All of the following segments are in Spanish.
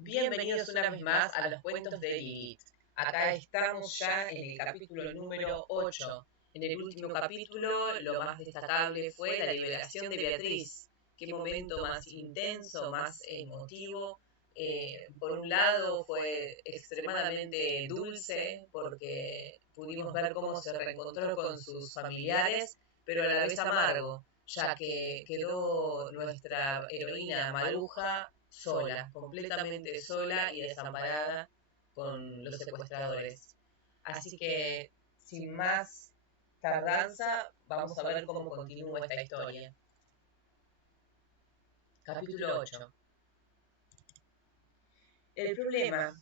Bienvenidos una vez más a los cuentos de Lilith. Acá estamos ya en el capítulo número 8. En el último capítulo lo más destacable fue la liberación de Beatriz. Qué momento más intenso, más emotivo. Por un lado fue extremadamente dulce porque pudimos ver cómo se reencontró con sus familiares, pero a la vez amargo, ya que quedó nuestra heroína Maruja sola, completamente sola y desamparada con los secuestradores. Así que, sin más tardanza, vamos a ver cómo continúa esta historia. Capítulo 8. El problema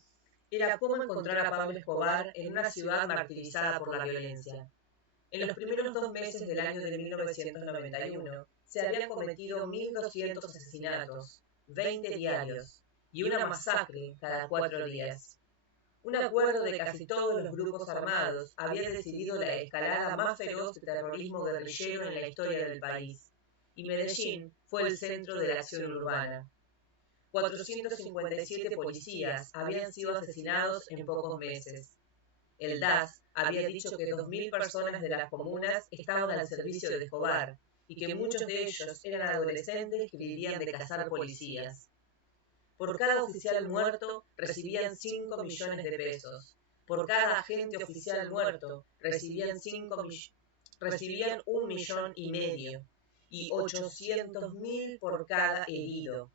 era cómo encontrar a Pablo Escobar en una ciudad martirizada por la violencia. En los primeros 2 meses del año de 1991 se habían cometido 1.200 asesinatos, 20 diarios, y una masacre cada 4 días. Un acuerdo de casi todos los grupos armados había decidido la escalada más feroz de terrorismo guerrillero en la historia del país, y Medellín fue el centro de la acción urbana. 457 policías habían sido asesinados en pocos meses. El DAS había dicho que 2.000 personas de las comunas estaban al servicio de Escobar y que muchos de ellos eran adolescentes que vivían de cazar policías. Por cada oficial muerto recibían 5 millones de pesos. Por cada agente oficial muerto recibían 1,5 millones y 800.000 por cada herido.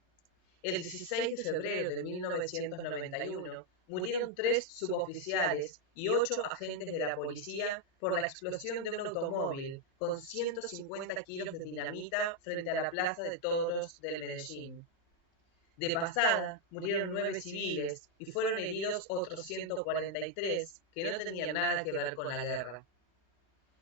El 16 de febrero de 1991 murieron 3 suboficiales y 8 agentes de la policía por la explosión de un automóvil con 150 kilos de dinamita frente a la Plaza de Toros de Medellín. De pasada, murieron 9 civiles y fueron heridos otros 143 que no tenían nada que ver con la guerra.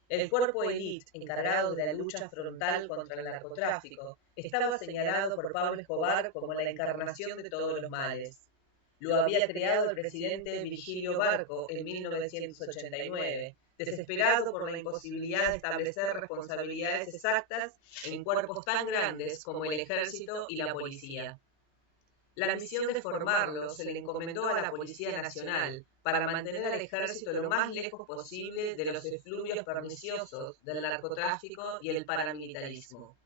El cuerpo élite encargado de la lucha frontal contra el narcotráfico estaba señalado por Pablo Escobar como la encarnación de todos los males. Lo había creado el presidente Virgilio Barco en 1989, desesperado por la imposibilidad de establecer responsabilidades exactas en cuerpos tan grandes como el ejército y la policía. La misión de formarlo se le encomendó a la Policía Nacional para mantener al ejército lo más lejos posible de los efluvios perniciosos del narcotráfico y el paramilitarismo.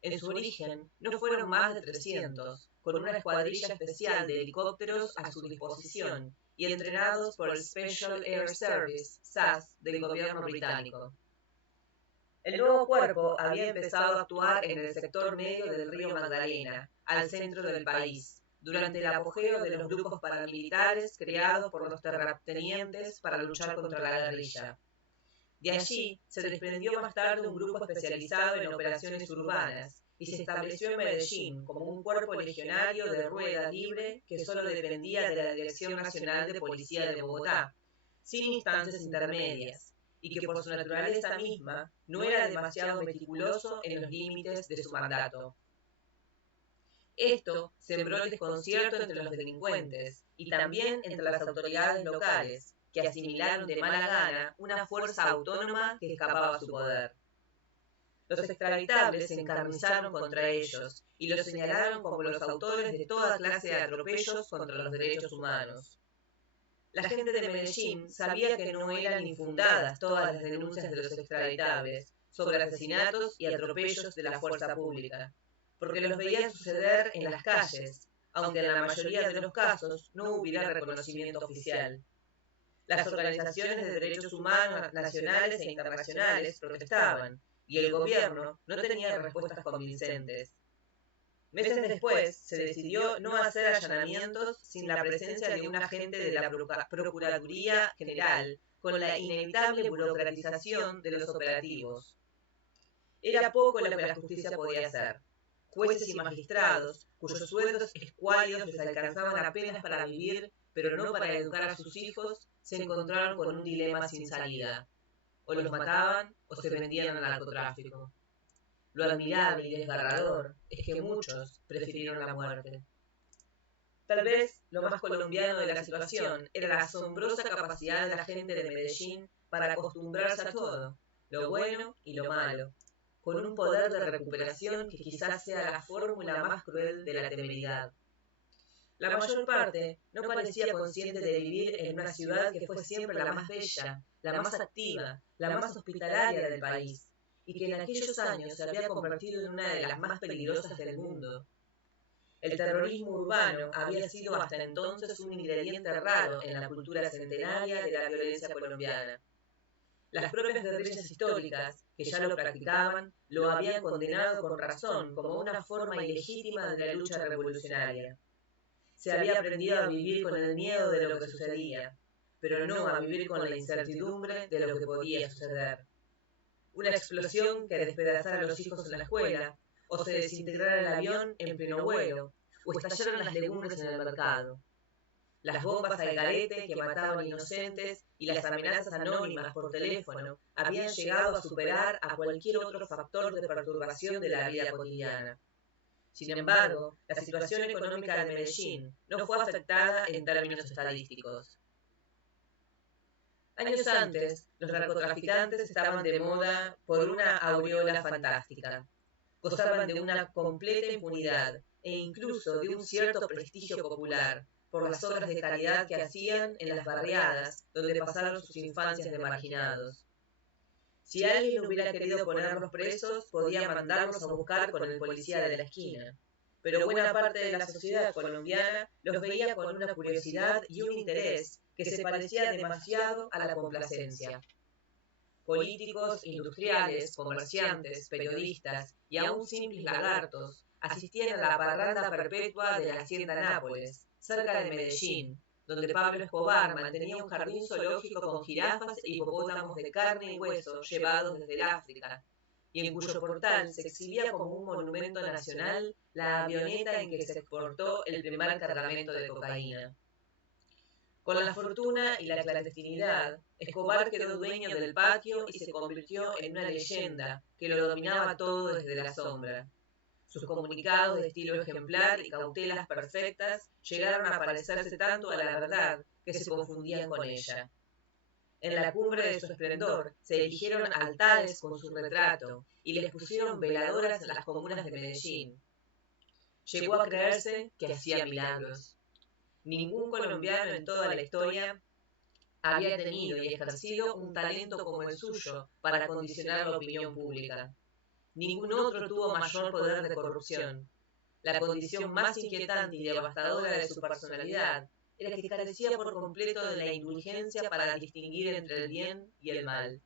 En su origen no fueron más de 300, con una escuadrilla especial de helicópteros a su disposición y entrenados por el Special Air Service, SAS, del gobierno británico. El nuevo cuerpo había empezado a actuar en el sector medio del río Magdalena, al centro del país, durante el apogeo de los grupos paramilitares creados por los terratenientes para luchar contra la guerrilla. De allí se desprendió más tarde un grupo especializado en operaciones urbanas y se estableció en Medellín como un cuerpo legionario de rueda libre que solo dependía de la Dirección Nacional de Policía de Bogotá, sin instancias intermedias, y que por su naturaleza misma no era demasiado meticuloso en los límites de su mandato. Esto sembró el desconcierto entre los delincuentes y también entre las autoridades locales, que asimilaron de mala gana una fuerza autónoma que escapaba a su poder. Los extraditables se encarnizaron contra ellos y los señalaron como los autores de toda clase de atropellos contra los derechos humanos. La gente de Medellín sabía que no eran infundadas todas las denuncias de los extraditables sobre asesinatos y atropellos de la fuerza pública, porque los veían suceder en las calles, aunque en la mayoría de los casos no hubiera reconocimiento oficial. Las organizaciones de derechos humanos nacionales e internacionales protestaban, y el gobierno no tenía respuestas convincentes. Meses después se decidió no hacer allanamientos sin la presencia de un agente de la Procuraduría General, con la inevitable burocratización de los operativos. Era poco lo que la justicia podía hacer. Jueces y magistrados, cuyos sueldos escuálidos les alcanzaban apenas para vivir, pero no para educar a sus hijos, se encontraron con un dilema sin salida. O los mataban o se vendían al narcotráfico. Lo admirable y desgarrador es que muchos prefirieron la muerte. Tal vez lo más colombiano de la situación era la asombrosa capacidad de la gente de Medellín para acostumbrarse a todo, lo bueno y lo malo, con un poder de recuperación que quizás sea la fórmula más cruel de la temeridad. La mayor parte no parecía consciente de vivir en una ciudad que fue siempre la más bella, la más activa, la más hospitalaria del país, y que en aquellos años se había convertido en una de las más peligrosas del mundo. El terrorismo urbano había sido hasta entonces un ingrediente raro en la cultura centenaria de la violencia colombiana. Las propias guerrillas históricas, que ya lo practicaban, lo habían condenado con razón como una forma ilegítima de la lucha revolucionaria. Se había aprendido a vivir con el miedo de lo que sucedía, pero no a vivir con la incertidumbre de lo que podía suceder. Una explosión que despedazara a los hijos en la escuela, o se desintegrara el avión en pleno vuelo, o estallaran las legumbres en el mercado. Las bombas al garete que mataban inocentes y las amenazas anónimas por teléfono habían llegado a superar a cualquier otro factor de perturbación de la vida cotidiana. Sin embargo, la situación económica de Medellín no fue afectada en términos estadísticos. Años antes, los narcotraficantes estaban de moda por una aureola fantástica. Gozaban de una completa impunidad e incluso de un cierto prestigio popular por las obras de caridad que hacían en las barriadas donde pasaron sus infancias de marginados. Si alguien hubiera querido ponerlos presos, podía mandarlos a buscar con el policía de la esquina. Pero buena parte de la sociedad colombiana los veía con una curiosidad y un interés que se parecía demasiado a la complacencia. Políticos, industriales, comerciantes, periodistas y aún simples lagartos asistían a la parranda perpetua de la hacienda Nápoles, cerca de Medellín, donde Pablo Escobar mantenía un jardín zoológico con jirafas e hipopótamos de carne y hueso llevados desde el África, y en cuyo portal se exhibía como un monumento nacional la avioneta en que se exportó el primer cargamento de cocaína. Con la fortuna y la clandestinidad, Escobar quedó dueño del patio y se convirtió en una leyenda que lo dominaba todo desde la sombra. Sus comunicados de estilo ejemplar y cautelas perfectas llegaron a parecerse tanto a la verdad que se confundían con ella. En la cumbre de su esplendor se erigieron altares con su retrato y les pusieron veladoras en las comunas de Medellín. Llegó a creerse que hacía milagros. Ningún colombiano en toda la historia había tenido y ejercido un talento como el suyo para condicionar la opinión pública. Ningún otro tuvo mayor poder de corrupción. La condición más inquietante y devastadora de su personalidad era que carecía por completo de la indulgencia para distinguir entre el bien y el mal.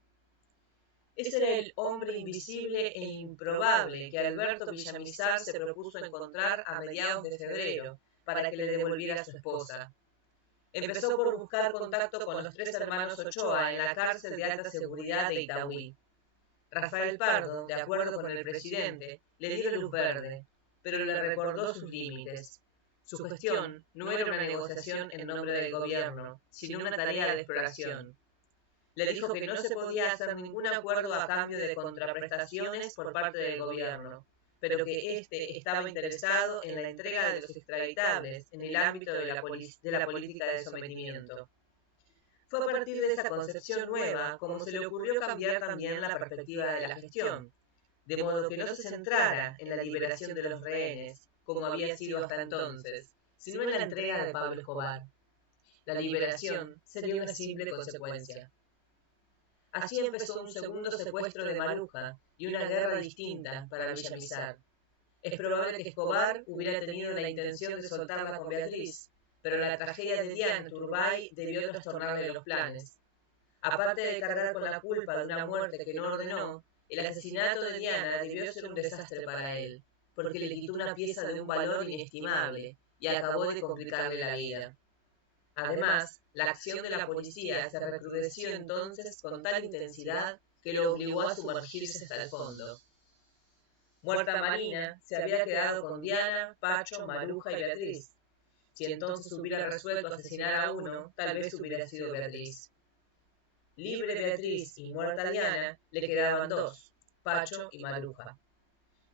Ese era el hombre invisible e improbable que Alberto Villamizar se propuso encontrar a mediados de febrero para que le devolviera a su esposa. Empezó por buscar contacto con los 3 hermanos Ochoa en la cárcel de alta seguridad de Itagüí. Rafael Pardo, de acuerdo con el presidente, le dio luz verde, pero le recordó sus límites. Su gestión no era una negociación en nombre del gobierno, sino una tarea de exploración. Le dijo que no se podía hacer ningún acuerdo a cambio de contraprestaciones por parte del gobierno, pero que éste estaba interesado en la entrega de los extraditables en el ámbito de la política de sometimiento. Fue a partir de esa concepción nueva como se le ocurrió cambiar también la perspectiva de la gestión, de modo que no se centrara en la liberación de los rehenes, como había sido hasta entonces, sino en la entrega de Pablo Escobar. La liberación sería una simple consecuencia. Así empezó un segundo secuestro de Maruja y una guerra distinta para Villamizar. Es probable que Escobar hubiera tenido la intención de soltarla con Beatriz, pero la tragedia de Diana Turbay debió trastornarle los planes. Aparte de cargar con la culpa de una muerte que no ordenó, el asesinato de Diana debió ser un desastre para él, porque le quitó una pieza de un valor inestimable y acabó de complicarle la vida. Además, la acción de la policía se recrudeció entonces con tal intensidad que lo obligó a sumergirse hasta el fondo. Muerta Marina, se había quedado con Diana, Pacho, Maruja y Beatriz. Si entonces hubiera resuelto asesinar a uno, tal vez hubiera sido Beatriz. Libre Beatriz y muerta Diana, le quedaban 2, Pacho y Maruja.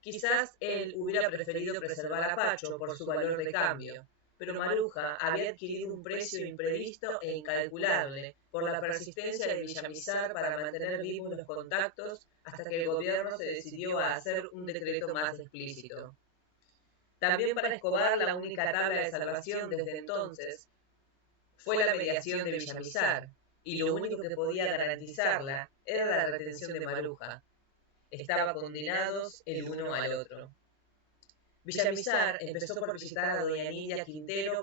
Quizás él hubiera preferido preservar a Pacho por su valor de cambio, pero Maruja había adquirido un precio imprevisto e incalculable por la persistencia de Villamizar para mantener vivos los contactos hasta que el gobierno se decidió a hacer un decreto más explícito. También para Escobar la única tabla de salvación desde entonces fue la mediación de Villamizar, y lo único que podía garantizarla era la retención de Maruja. Estaban condenados el uno al otro. Villamizar empezó por visitar a doña Nidia Quintero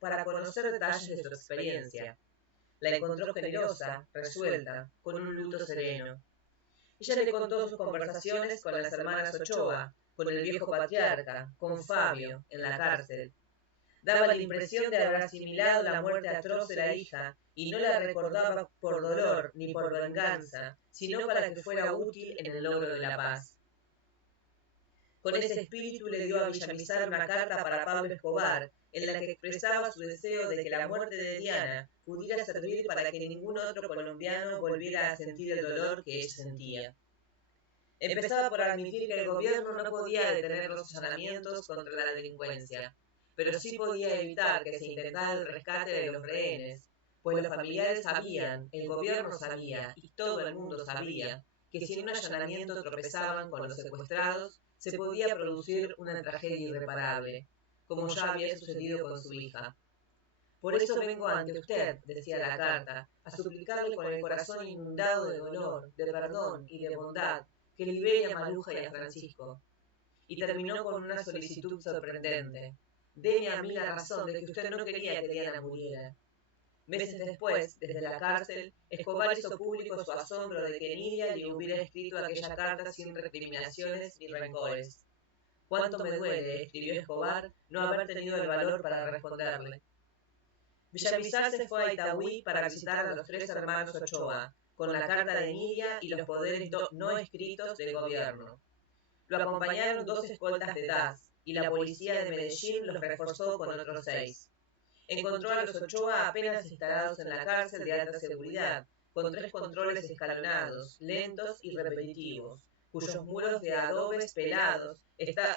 para conocer detalles de su experiencia. La encontró generosa, resuelta, con un luto sereno. Ella le contó sus conversaciones con las hermanas Ochoa, con el viejo patriarca, con Fabio, en la cárcel. Daba la impresión de haber asimilado la muerte atroz de la hija y no la recordaba por dolor ni por venganza, sino para que fuera útil en el logro de la paz. Con ese espíritu le dio a Villamizar una carta para Pablo Escobar, en la que expresaba su deseo de que la muerte de Diana pudiera servir para que ningún otro colombiano volviera a sentir el dolor que ella sentía. Empezaba por admitir que el gobierno no podía detener los allanamientos contra la delincuencia, pero sí podía evitar que se intentara el rescate de los rehenes, pues los familiares sabían, el gobierno sabía y todo el mundo sabía que si en un allanamiento tropezaban con los secuestrados, se podía producir una tragedia irreparable, como ya había sucedido con su hija. Por eso vengo ante usted, decía la carta, a suplicarle con el corazón inundado de dolor, de perdón y de bondad, que libere a Maruja y a Francisco. Y terminó con una solicitud sorprendente. Deme a mí la razón de que usted no quería que Diana muriera. Meses después, desde la cárcel, Escobar hizo público su asombro de que Nidia le hubiera escrito aquella carta sin recriminaciones ni rencores. «Cuánto me duele», escribió Escobar, «no haber tenido el valor para responderle». Villamizar se fue a Itagüí para visitar a los tres hermanos Ochoa, con la carta de Nidia y los poderes no escritos del gobierno. Lo acompañaron 2 escoltas de DAS, y la policía de Medellín los reforzó con otros 6. Encontró a los Ochoa apenas instalados en la cárcel de alta seguridad, con 3 controles escalonados, lentos y repetitivos, cuyos muros de adobes pelados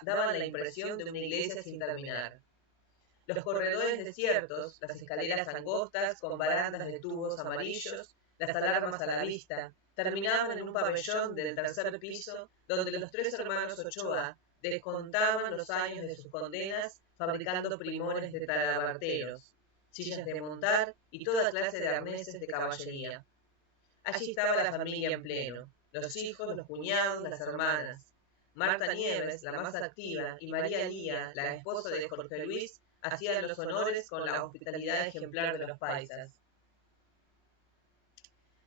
daban la impresión de una iglesia sin terminar. Los corredores desiertos, las escaleras angostas con barandas de tubos amarillos, las alarmas a la vista, terminaban en un pabellón del 3er piso donde los 3 hermanos Ochoa descontaban los años de sus condenas fabricando primores de talabarteros, sillas de montar y toda clase de arneses de caballería. Allí estaba la familia en pleno, los hijos, los cuñados, las hermanas. Marta Nieves, la más activa, y María Lía, la esposa de Jorge Luis, hacían los honores con la hospitalidad ejemplar de los paisas.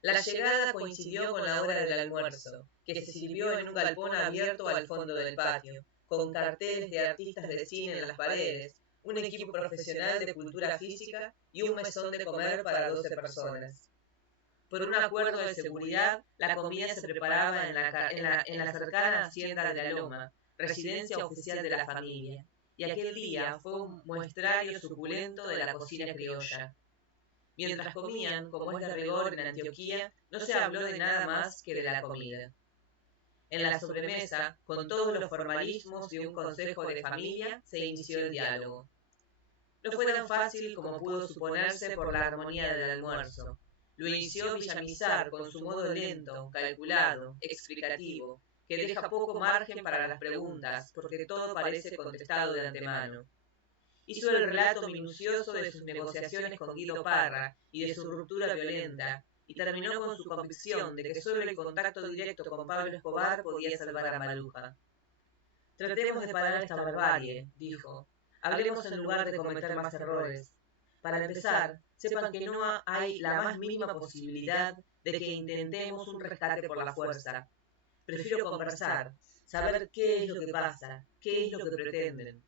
La llegada coincidió con la hora del almuerzo, que se sirvió en un galpón abierto al fondo del patio, con carteles de artistas de cine en las paredes, un equipo profesional de cultura física y un mesón de comer para 12 personas. Por un acuerdo de seguridad, la comida se preparaba en la cercana hacienda de la Loma, residencia oficial de la familia, y aquel día fue un muestrario suculento de la cocina criolla. Mientras comían, como es de rigor en Antioquía, no se habló de nada más que de la comida. En la sobremesa, con todos los formalismos de un consejo de familia, se inició el diálogo. No fue tan fácil como pudo suponerse por la armonía del almuerzo. Lo inició Villamizar con su modo lento, calculado, explicativo, que deja poco margen para las preguntas, porque todo parece contestado de antemano. Hizo el relato minucioso de sus negociaciones con Guido Parra y de su ruptura violenta, y terminó con su convicción de que solo el contacto directo con Pablo Escobar podía salvar a Maruja. «Tratemos de parar esta barbarie», dijo. «Hablemos en lugar de cometer más errores. Para empezar, sepan que no hay la más mínima posibilidad de que intentemos un rescate por la fuerza. Prefiero conversar, saber qué es lo que pasa, qué es lo que pretenden».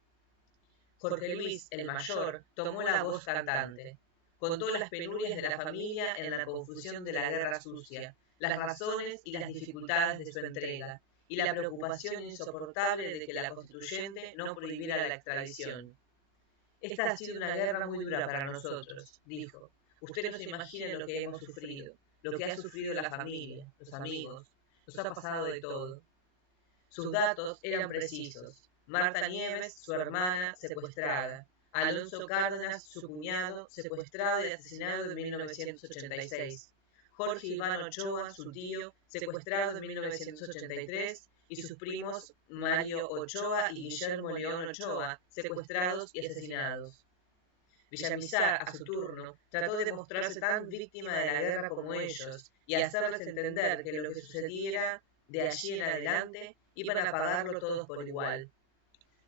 Jorge Luis, el mayor, tomó la voz cantante. Contó las penurias de la familia en la confusión de la guerra sucia, las razones y las dificultades de su entrega, y la preocupación insoportable de que la constituyente no prohibiera la extradición. «Esta ha sido una guerra muy dura para nosotros», dijo. «Ustedes no se imaginan lo que hemos sufrido, lo que ha sufrido la familia, los amigos. Nos ha pasado de todo». Sus datos eran precisos. Marta Nieves, su hermana, secuestrada. Alonso Cárdenas, su cuñado, secuestrado y asesinado en 1986. Jorge Iván Ochoa, su tío, secuestrado en 1983 y sus primos Mario Ochoa y Guillermo León Ochoa, secuestrados y asesinados. Villamizar, a su turno, trató de mostrarse tan víctima de la guerra como ellos y hacerles entender que lo que sucediera de allí en adelante iban a pagarlo todos por igual.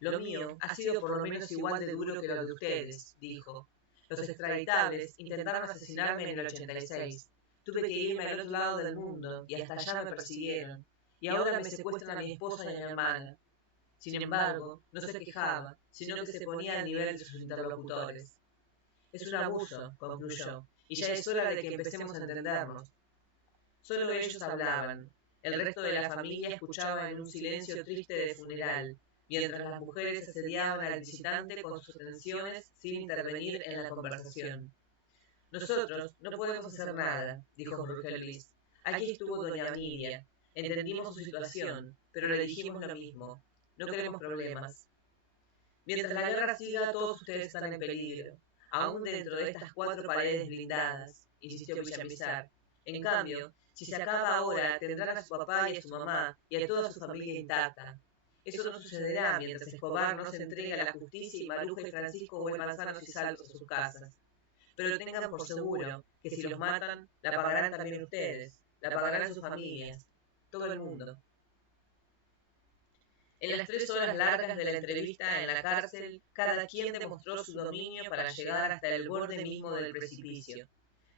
Lo mío ha sido por lo menos igual de duro que lo de ustedes, dijo. Los extraditables intentaron asesinarme en el 86. Tuve que irme al otro lado del mundo y hasta allá me persiguieron. Y ahora me secuestran a mi esposa y a mi hermana. Sin embargo, no se quejaba, sino que se ponía al nivel de sus interlocutores. Es un abuso, concluyó, y ya es hora de que empecemos a entendernos. Solo ellos hablaban. El resto de la familia escuchaba en un silencio triste de funeral, mientras las mujeres asediaban al visitante con sus atenciones sin intervenir en la conversación. Nosotros no podemos hacer nada, dijo Jorge Luis. Aquí estuvo doña Emilia. Entendimos su situación, pero le dijimos lo mismo. No queremos problemas. Mientras la guerra siga, todos ustedes están en peligro, aún dentro de estas 4 paredes blindadas, insistió Villamizar. En cambio, si se acaba ahora, tendrán a su papá y a su mamá y a toda su familia intacta. Eso no sucederá mientras Escobar no se entregue a la justicia y Maruja y Francisco vuelvan sanos y salvos a sus casas. Pero tengan por seguro que si los matan, la pagarán también ustedes, la pagarán sus familias, todo el mundo. En las 3 horas largas de la entrevista en la cárcel, cada quien demostró su dominio para llegar hasta el borde mismo del precipicio.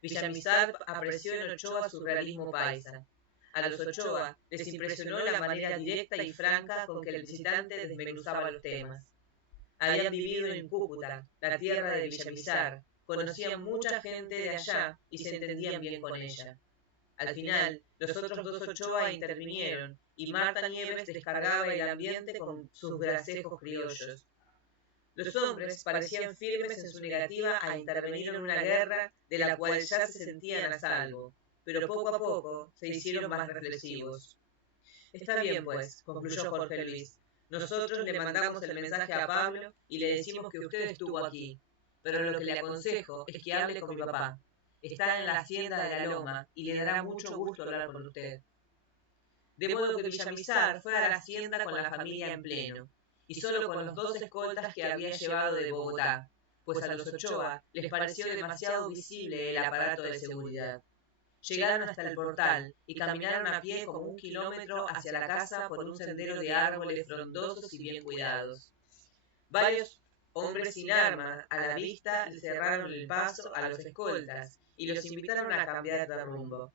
Villamizar apreció en Ochoa su realismo paisa. A los Ochoa les impresionó la manera directa y franca con que el visitante desmenuzaba los temas. Habían vivido en Cúcuta, la tierra de Villamizar, conocían mucha gente de allá y se entendían bien con ella. Al final, los otros 2 Ochoa intervinieron y Marta Nieves descargaba el ambiente con sus grasejos criollos. Los hombres parecían firmes en su negativa a intervenir en una guerra de la cual ya se sentían a salvo, pero poco a poco se hicieron más reflexivos. Está bien, pues, concluyó Jorge Luis. Nosotros le mandamos el mensaje a Pablo y le decimos que usted estuvo aquí, pero lo que le aconsejo es que hable con mi papá. Está en la hacienda de la Loma y le dará mucho gusto hablar con usted. De modo que Villamizar fue a la hacienda con la familia en pleno, y solo con los 2 escoltas que había llevado de Bogotá, pues a los Ochoa les pareció demasiado visible el aparato de seguridad. Llegaron hasta el portal y caminaron a pie como 1 kilómetro hacia la casa por un sendero de árboles frondosos y bien cuidados. Varios hombres sin arma a la vista le cerraron el paso a los escoltas y los invitaron a cambiar de rumbo.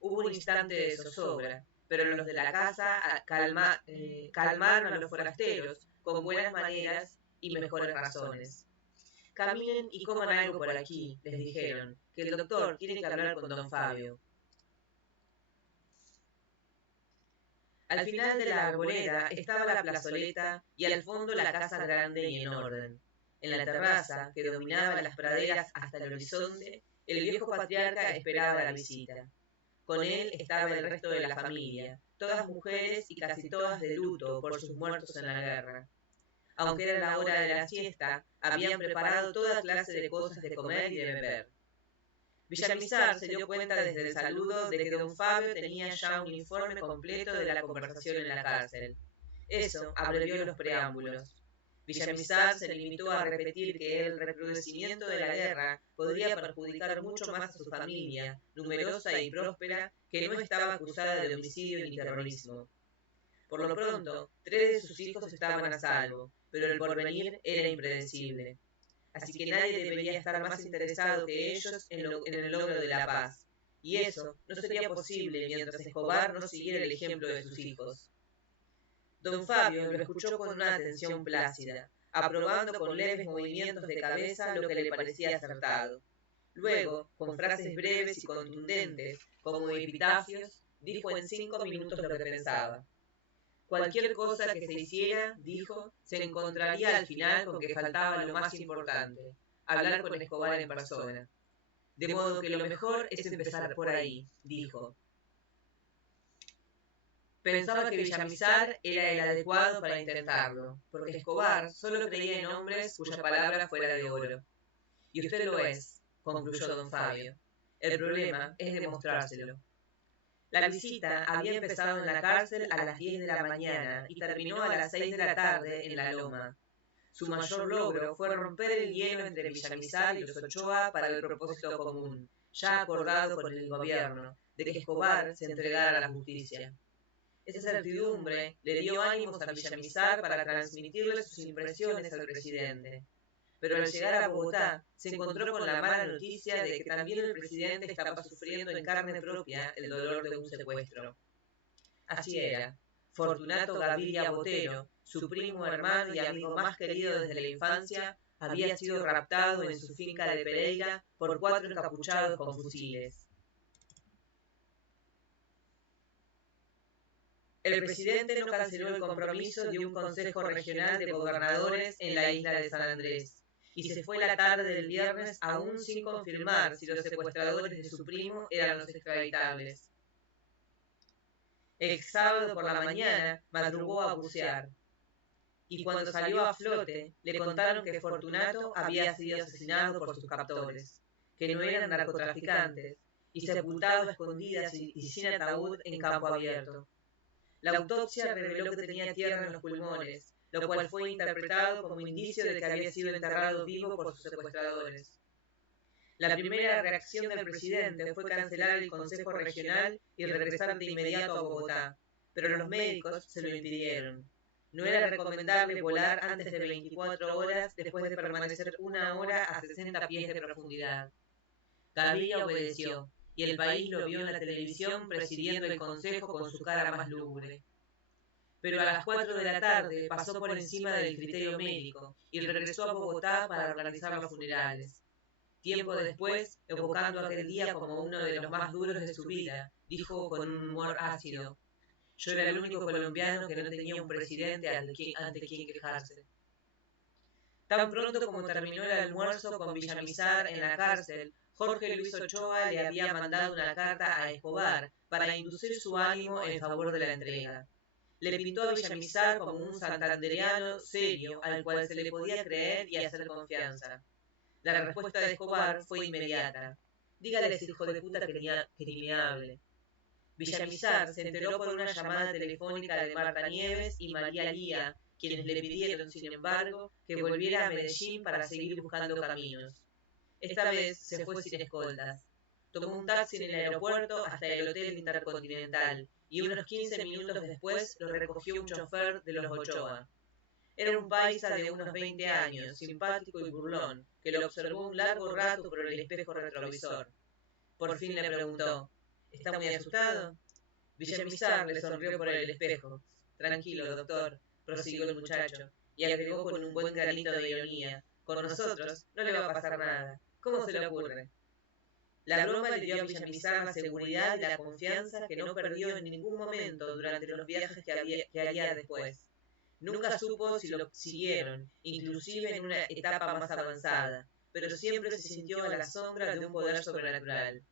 Hubo un instante de zozobra, pero los de la casa calmaron a los forasteros con buenas maneras y mejores razones. Caminen y coman algo por aquí, les dijeron, que el doctor tiene que hablar con don Fabio. Al final de la arboleda estaba la plazoleta y al fondo la casa grande y en orden. En la terraza, que dominaba las praderas hasta el horizonte, el viejo patriarca esperaba la visita. Con él estaba el resto de la familia, todas mujeres y casi todas de luto por sus muertos en la guerra. Aunque era la hora de la siesta, habían preparado toda clase de cosas de comer y de beber. Villamizar se dio cuenta desde el saludo de que don Fabio tenía ya un informe completo de la conversación en la cárcel. Eso abrevió los preámbulos. Villamizar se limitó a repetir que el recrudecimiento de la guerra podría perjudicar mucho más a su familia, numerosa y próspera, que no estaba acusada de homicidio ni terrorismo. Por lo pronto, 3 de sus hijos estaban a salvo, pero el porvenir era impredecible. Así que nadie debería estar más interesado que ellos en el logro de la paz. Y eso no sería posible mientras Escobar no siguiera el ejemplo de sus hijos. Don Fabio lo escuchó con una atención plácida, aprobando con leves movimientos de cabeza lo que le parecía acertado. Luego, con frases breves y contundentes, como epitafios, dijo en 5 minutos lo que pensaba. Cualquier cosa que se hiciera, dijo, se encontraría al final con que faltaba lo más importante, hablar con Escobar en persona. De modo que lo mejor es empezar por ahí, dijo. Pensaba que Villamizar era el adecuado para intentarlo, porque Escobar solo creía en hombres cuya palabra fuera de oro. Y usted lo es, concluyó don Fabio. El problema es demostrárselo. La visita había empezado en la cárcel a las 10 de la mañana y terminó a las 6 de la tarde en la Loma. Su mayor logro fue romper el hielo entre Villamizar y los Ochoa para el propósito común, ya acordado con el gobierno, de que Escobar se entregara a la justicia. Esa certidumbre le dio ánimos a Villamizar para transmitirle sus impresiones al presidente. Pero al llegar a Bogotá se encontró con la mala noticia de que también el presidente estaba sufriendo en carne propia el dolor de un secuestro. Así era. Fortunato Gaviria Botero, su primo hermano y amigo más querido desde la infancia, había sido raptado en su finca de Pereira por 4 encapuchados con fusiles. El presidente no canceló el compromiso de un consejo regional de gobernadores en la isla de San Andrés y se fue la tarde del viernes aún sin confirmar si los secuestradores de su primo eran los extraditables. El sábado por la mañana madrugó a bucear y cuando salió a flote le contaron que Fortunato había sido asesinado por sus captores, que no eran narcotraficantes y sepultado a escondidas y sin ataúd en campo abierto. La autopsia reveló que tenía tierra en los pulmones, lo cual fue interpretado como indicio de que había sido enterrado vivo por sus secuestradores. La primera reacción del presidente fue cancelar el Consejo Regional y regresar de inmediato a Bogotá, pero los médicos se lo impidieron. No era recomendable volar antes de 24 horas después de permanecer 1 hora a 60 pies de profundidad. Gaviria obedeció, y el país lo vio en la televisión presidiendo el consejo con su cara más lúgubre. Pero a las 4 de la tarde pasó por encima del criterio médico y regresó a Bogotá para organizar los funerales. Tiempo después, evocando aquel día como uno de los más duros de su vida, dijo con un humor ácido: yo era el único colombiano que no tenía un presidente ante quien quejarse. Tan pronto como terminó el almuerzo con Villamizar en la cárcel, Jorge Luis Ochoa le había mandado una carta a Escobar para inducir su ánimo en favor de la entrega. Le pintó a Villamizar como un santandereano serio al cual se le podía creer y hacer confianza. La respuesta de Escobar fue inmediata: dígale a ese hijo de puta que ni me hable. Villamizar se enteró por una llamada telefónica de Marta Nieves y María Lía, quienes le pidieron, sin embargo, que volviera a Medellín para seguir buscando caminos. Esta vez se fue sin escoltas. Tomó un taxi en el aeropuerto hasta el Hotel Intercontinental y unos 15 minutos después lo recogió un chofer de los Ochoa. Era un paisa de unos 20 años, simpático y burlón, que lo observó un largo rato por el espejo retrovisor. Por fin le preguntó: ¿está muy asustado? Villamizar le sonrió por el espejo. Tranquilo, doctor, prosiguió el muchacho, y agregó con un buen granito de ironía: con nosotros no le va a pasar nada. ¿Cómo se le ocurre? La broma le dio a Villamizar la seguridad y la confianza que no perdió en ningún momento durante los viajes que haría después. Nunca supo si lo siguieron, inclusive en una etapa más avanzada, pero siempre se sintió a la sombra de un poder sobrenatural.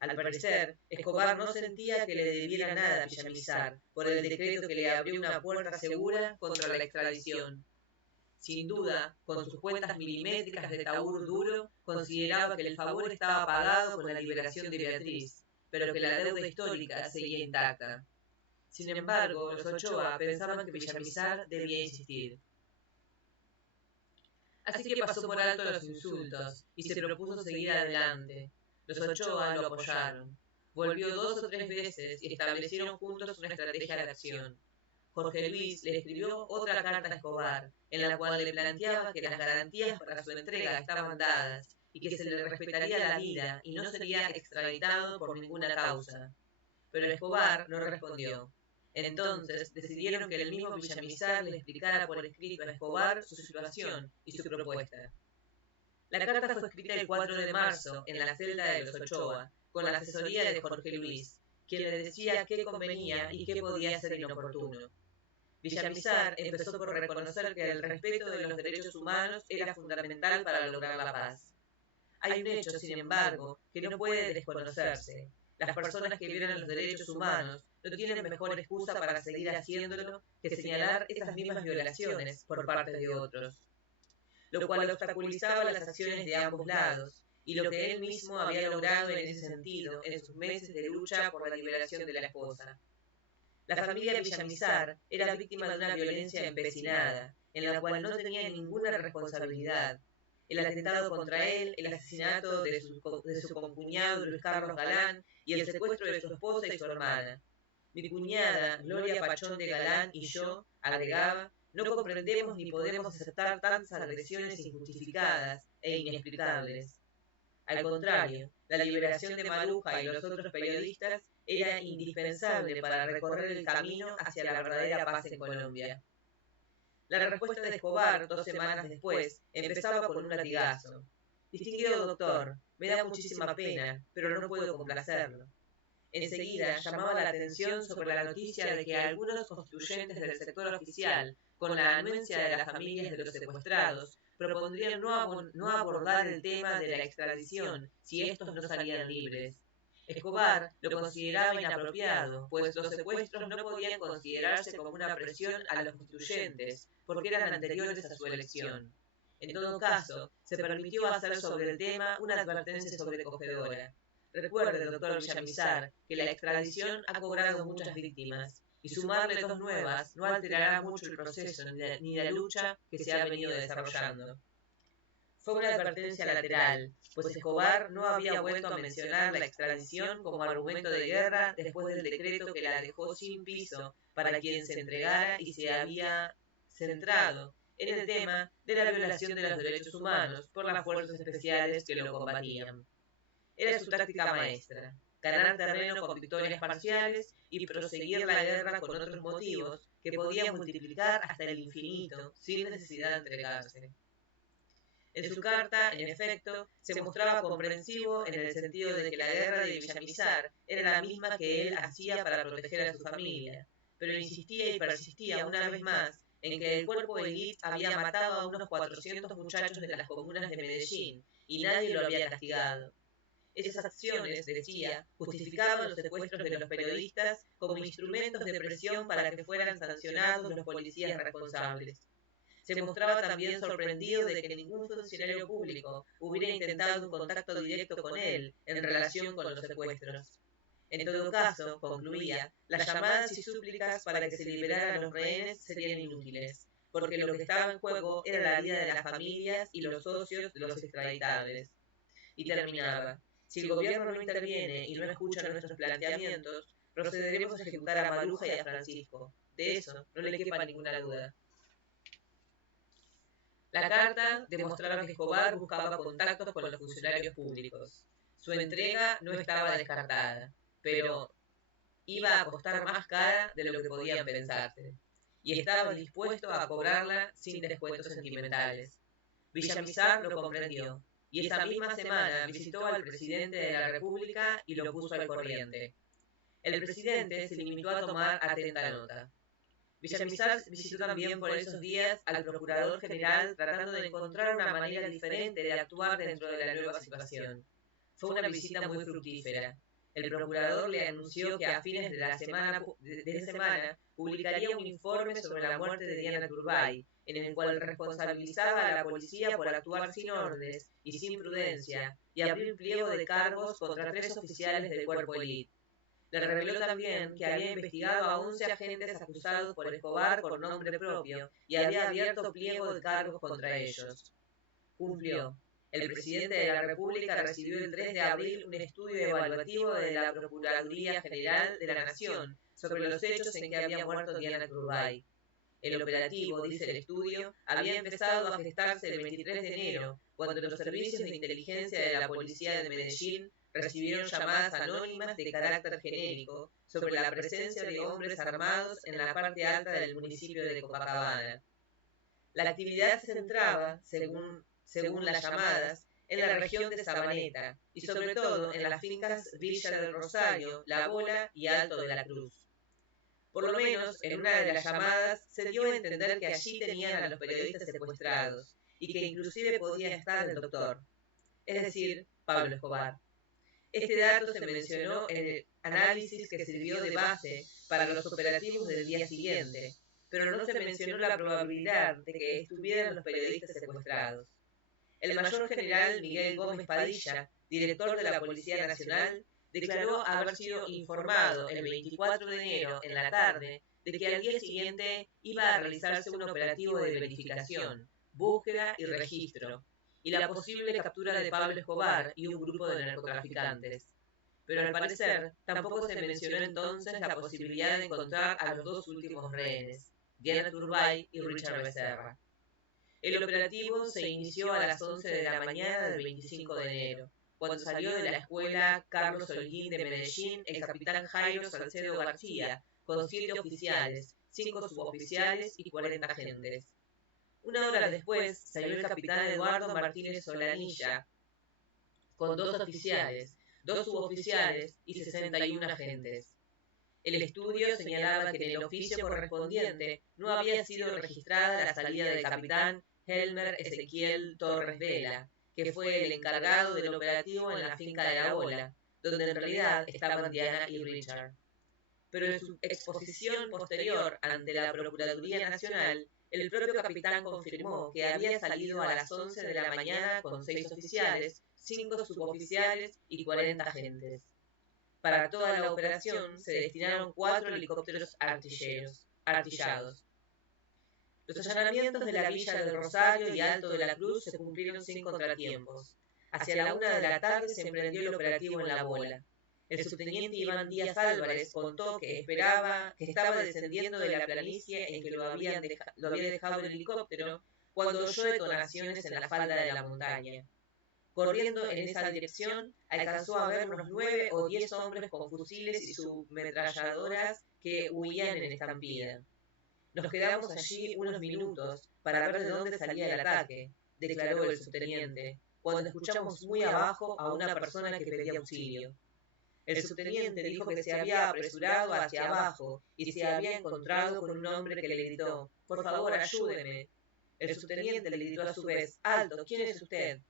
Al parecer, Escobar no sentía que le debiera nada a Villamizar por el decreto que le abrió una puerta segura contra la extradición. Sin duda, con sus cuentas milimétricas de tahúr duro, consideraba que el favor estaba pagado con la liberación de Beatriz, pero que la deuda histórica seguía intacta. Sin embargo, los Ochoa pensaban que Villamizar debía insistir. Así que pasó por alto los insultos y se propuso seguir adelante. Los Ochoa lo apoyaron. Volvió 2 o 3 veces y establecieron juntos una estrategia de acción. Jorge Luis le escribió otra carta a Escobar, en la cual le planteaba que las garantías para su entrega estaban dadas y que se le respetaría la vida y no sería extraditado por ninguna causa. Pero Escobar no respondió. Entonces decidieron que el mismo Villamizar le explicara por escrito a Escobar su situación y su propuesta. La carta fue escrita el 4 de marzo en la celda de los Ochoa, con la asesoría de Jorge Luis, quien le decía qué convenía y qué podía ser inoportuno. Villamizar empezó por reconocer que el respeto de los derechos humanos era fundamental para lograr la paz. Hay un hecho, sin embargo, que no puede desconocerse. Las personas que violan los derechos humanos no tienen mejor excusa para seguir haciéndolo que señalar esas mismas violaciones por parte de otros, lo cual obstaculizaba las acciones de ambos lados, y lo que él mismo había logrado en ese sentido en sus meses de lucha por la liberación de la esposa. La familia Villamizar era víctima de una violencia empecinada, en la cual no tenía ninguna responsabilidad. El atentado contra él, el asesinato de su concuñado Luis Carlos Galán y el secuestro de su esposa y su hermana. Mi cuñada, Gloria Pachón de Galán, y yo, agregaba, no comprendemos ni podemos aceptar tantas agresiones injustificadas e inexplicables. Al contrario, la liberación de Maruja y los otros periodistas era indispensable para recorrer el camino hacia la verdadera paz en Colombia. La respuesta de Escobar, 2 semanas después, empezaba con un latigazo. Distinguido doctor, me da muchísima pena, pero no puedo complacerlo. Enseguida llamaba la atención sobre la noticia de que algunos constituyentes del sector oficial, con la anuencia de las familias de los secuestrados, propondrían no abordar el tema de la extradición si estos no salían libres. Escobar lo consideraba inapropiado, pues los secuestros no podían considerarse como una presión a los constituyentes, porque eran anteriores a su elección. En todo caso, se permitió hacer sobre el tema una advertencia sobrecogedora. Recuerde, doctor Villamizar, que la extradición ha cobrado muchas víctimas, y sumarle 2 nuevas no alterará mucho el proceso ni la lucha que se ha venido desarrollando. Fue una advertencia lateral, pues Escobar no había vuelto a mencionar la extradición como argumento de guerra después del decreto que la dejó sin piso para quien se entregara y se había centrado en el tema de la violación de los derechos humanos por las fuerzas especiales que lo combatían. Era su táctica maestra, ganar terreno con victorias parciales y proseguir la guerra con otros motivos que podía multiplicar hasta el infinito sin necesidad de entregarse. En su carta, en efecto, se mostraba comprensivo en el sentido de que la guerra de Villamizar era la misma que él hacía para proteger a su familia, pero insistía y persistía una vez más en que el cuerpo élite había matado a unos 400 muchachos de las comunas de Medellín y nadie lo había castigado. Esas acciones, decía, justificaban los secuestros de los periodistas como instrumentos de presión para que fueran sancionados los policías responsables. Se mostraba también sorprendido de que ningún funcionario público hubiera intentado un contacto directo con él en relación con los secuestros. En todo caso, concluía, las llamadas y súplicas para que se liberaran los rehenes serían inútiles, porque lo que estaba en juego era la vida de las familias y los socios de los extraditables. Y terminaba, si el gobierno no interviene y no escucha nuestros planteamientos, procederemos a ejecutar a Maruja y a Francisco. De eso no le quepa ninguna duda. La carta demostraba que Escobar buscaba contactos con los funcionarios públicos. Su entrega no estaba descartada, pero iba a costar más cara de lo que podían pensarse, y estaba dispuesto a cobrarla sin descuentos sentimentales. Villamizar lo comprendió, y esa misma semana visitó al presidente de la República y lo puso al corriente. El presidente se limitó a tomar atenta nota. Villamizar visitó también por esos días al procurador general tratando de encontrar una manera diferente de actuar dentro de la nueva situación. Fue una visita muy fructífera. El procurador le anunció que a fines de la semana publicaría un informe sobre la muerte de Diana Turbay, en el cual responsabilizaba a la policía por actuar sin órdenes y sin prudencia, y abrió un pliego de cargos contra 3 oficiales del cuerpo élite. Le reveló también que había investigado a 11 agentes acusados por Escobar por nombre propio y había abierto pliego de cargos contra ellos. Cumplió. El presidente de la República recibió el 3 de abril un estudio evaluativo de la Procuraduría General de la Nación sobre los hechos en que había muerto Diana Turbay. El operativo, dice el estudio, había empezado a gestarse el 23 de enero, cuando los servicios de inteligencia de la policía de Medellín recibieron llamadas anónimas de carácter genérico sobre la presencia de hombres armados en la parte alta del municipio de Copacabana. La actividad se centraba, según las llamadas, en la región de Sabaneta y sobre todo en las fincas Villa del Rosario, La Bola y Alto de la Cruz. Por lo menos en una de las llamadas se dio a entender que allí tenían a los periodistas secuestrados y que inclusive podía estar el doctor, es decir, Pablo Escobar. Este dato se mencionó en el análisis que sirvió de base para los operativos del día siguiente, pero no se mencionó la probabilidad de que estuvieran los periodistas secuestrados. El mayor general Miguel Gómez Padilla, director de la Policía Nacional, declaró haber sido informado el 24 de enero en la tarde de que al día siguiente iba a realizarse un operativo de verificación, búsqueda y registro, y la posible captura de Pablo Escobar y un grupo de narcotraficantes. Pero al parecer tampoco se mencionó entonces la posibilidad de encontrar a los dos últimos rehenes, Diana Turbay y Richard Becerra. El operativo se inició a las 11 de la mañana del 25 de enero, cuando salió de la escuela Carlos Holguín de Medellín el capitán Jairo Salcedo García, con 7 oficiales, 5 suboficiales y 40 agentes. Una hora después salió el capitán Eduardo Martínez Solanilla, con 2 oficiales, 2 suboficiales y 61 agentes. El estudio señalaba que en el oficio correspondiente no había sido registrada la salida del capitán Helmer Ezequiel Torres Vela, que fue el encargado del operativo en la finca de la Bola, donde en realidad estaban Diana y Richard. Pero en su exposición posterior ante la Procuraduría Nacional, el propio capitán confirmó que había salido a las 11 de la mañana con 6 oficiales, 5 suboficiales y 40 agentes. Para toda la operación se destinaron 4 helicópteros artillados. Los allanamientos de la Villa del Rosario y Alto de la Cruz se cumplieron sin contratiempos. Hacia la 1 de la tarde se emprendió el operativo en La Bola. El subteniente Iván Díaz Álvarez contó que estaba descendiendo de la planicie en que lo había dejado el helicóptero cuando oyó detonaciones en la falda de la montaña. Corriendo en esa dirección, alcanzó a ver unos 9 o 10 hombres con fusiles y submetralladoras que huían en estampida. Nos quedamos allí unos minutos para ver de dónde salía el ataque, declaró el subteniente, cuando escuchamos muy abajo a una persona que pedía auxilio. El subteniente dijo que se había apresurado hacia abajo y se había encontrado con un hombre que le gritó: «Por favor, ayúdeme». El subteniente le gritó a su vez: «Alto, ¿quién es usted?».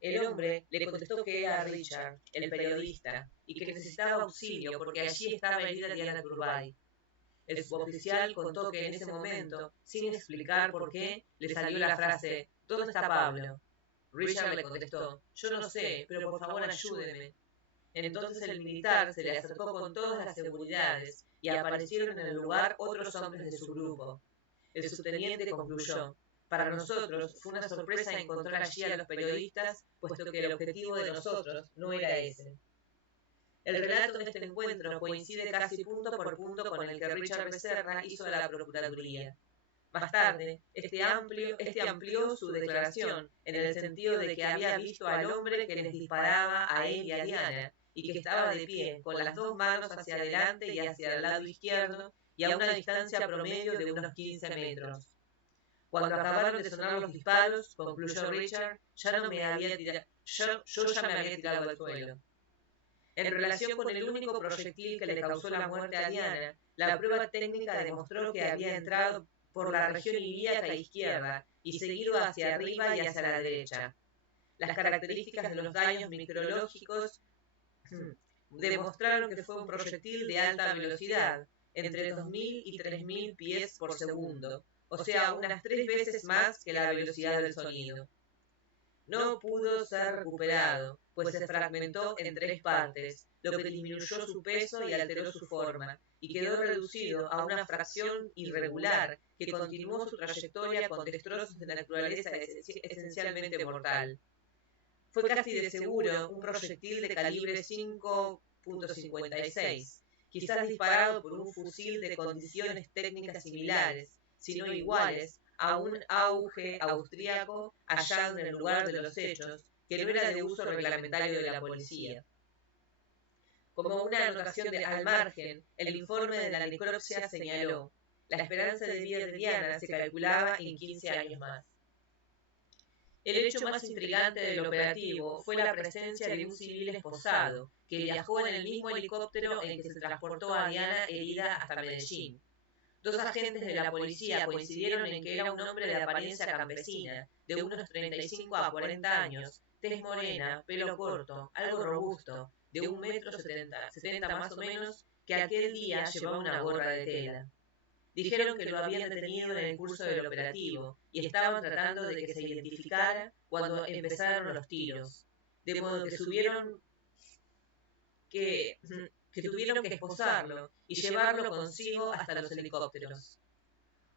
El hombre le contestó que era Richard, el periodista, y que necesitaba auxilio porque allí estaba herida Diana Turbay. El suboficial contó que en ese momento, sin explicar por qué, le salió la frase: «¿Dónde está Pablo?». Richard le contestó: «Yo no sé, pero por favor ayúdeme». Entonces el militar se le acercó con todas las seguridades y aparecieron en el lugar otros hombres de su grupo. El subteniente concluyó: «Para nosotros fue una sorpresa encontrar allí a los periodistas, puesto que el objetivo de nosotros no era ese». El relato de este encuentro coincide casi punto por punto con el que Richard Becerra hizo a la Procuraduría. Más tarde, este amplió su declaración en el sentido de que había visto al hombre que les disparaba a él y a Diana, y que estaba de pie, con las 2 manos hacia adelante y hacia el lado izquierdo, y a una distancia promedio de unos 15 metros. Cuando acabaron de sonar los disparos, concluyó Richard, yo ya me había tirado al suelo. En relación con el único proyectil que le causó la muerte a Diana, la prueba técnica demostró que había entrado por la región ilíaca izquierda y seguido hacia arriba y hacia la derecha. Las características de los daños micrológicos demostraron que fue un proyectil de alta velocidad, entre 2.000 y 3.000 pies por segundo, o sea, unas 3 veces más que la velocidad del sonido. No pudo ser recuperado, pues se fragmentó en 3 partes, lo que disminuyó su peso y alteró su forma, y quedó reducido a una fracción irregular que continuó su trayectoria con destrozos de naturaleza esencialmente mortal. Fue casi de seguro un proyectil de calibre 5.56, quizás disparado por un fusil de condiciones técnicas similares, si no iguales, a un auge austríaco hallado en el lugar de los hechos, que no era de uso reglamentario de la policía. Como una anotación al margen, el informe de la necropsia señaló: la esperanza de vida de Diana se calculaba en 15 años más. El hecho más intrigante del operativo fue la presencia de un civil esposado, que viajó en el mismo helicóptero en que se transportó a Diana herida hasta Medellín. 2 agentes de la policía coincidieron en que era un hombre de apariencia campesina, de unos 35 a 40 años, tez morena, pelo corto, algo robusto, de 1,70 m más o menos, que aquel día llevaba una gorra de tela. Dijeron que lo habían detenido en el curso del operativo y estaban tratando de que se identificara cuando empezaron los tiros, de modo que que, que tuvieron que esposarlo y llevarlo consigo hasta los helicópteros.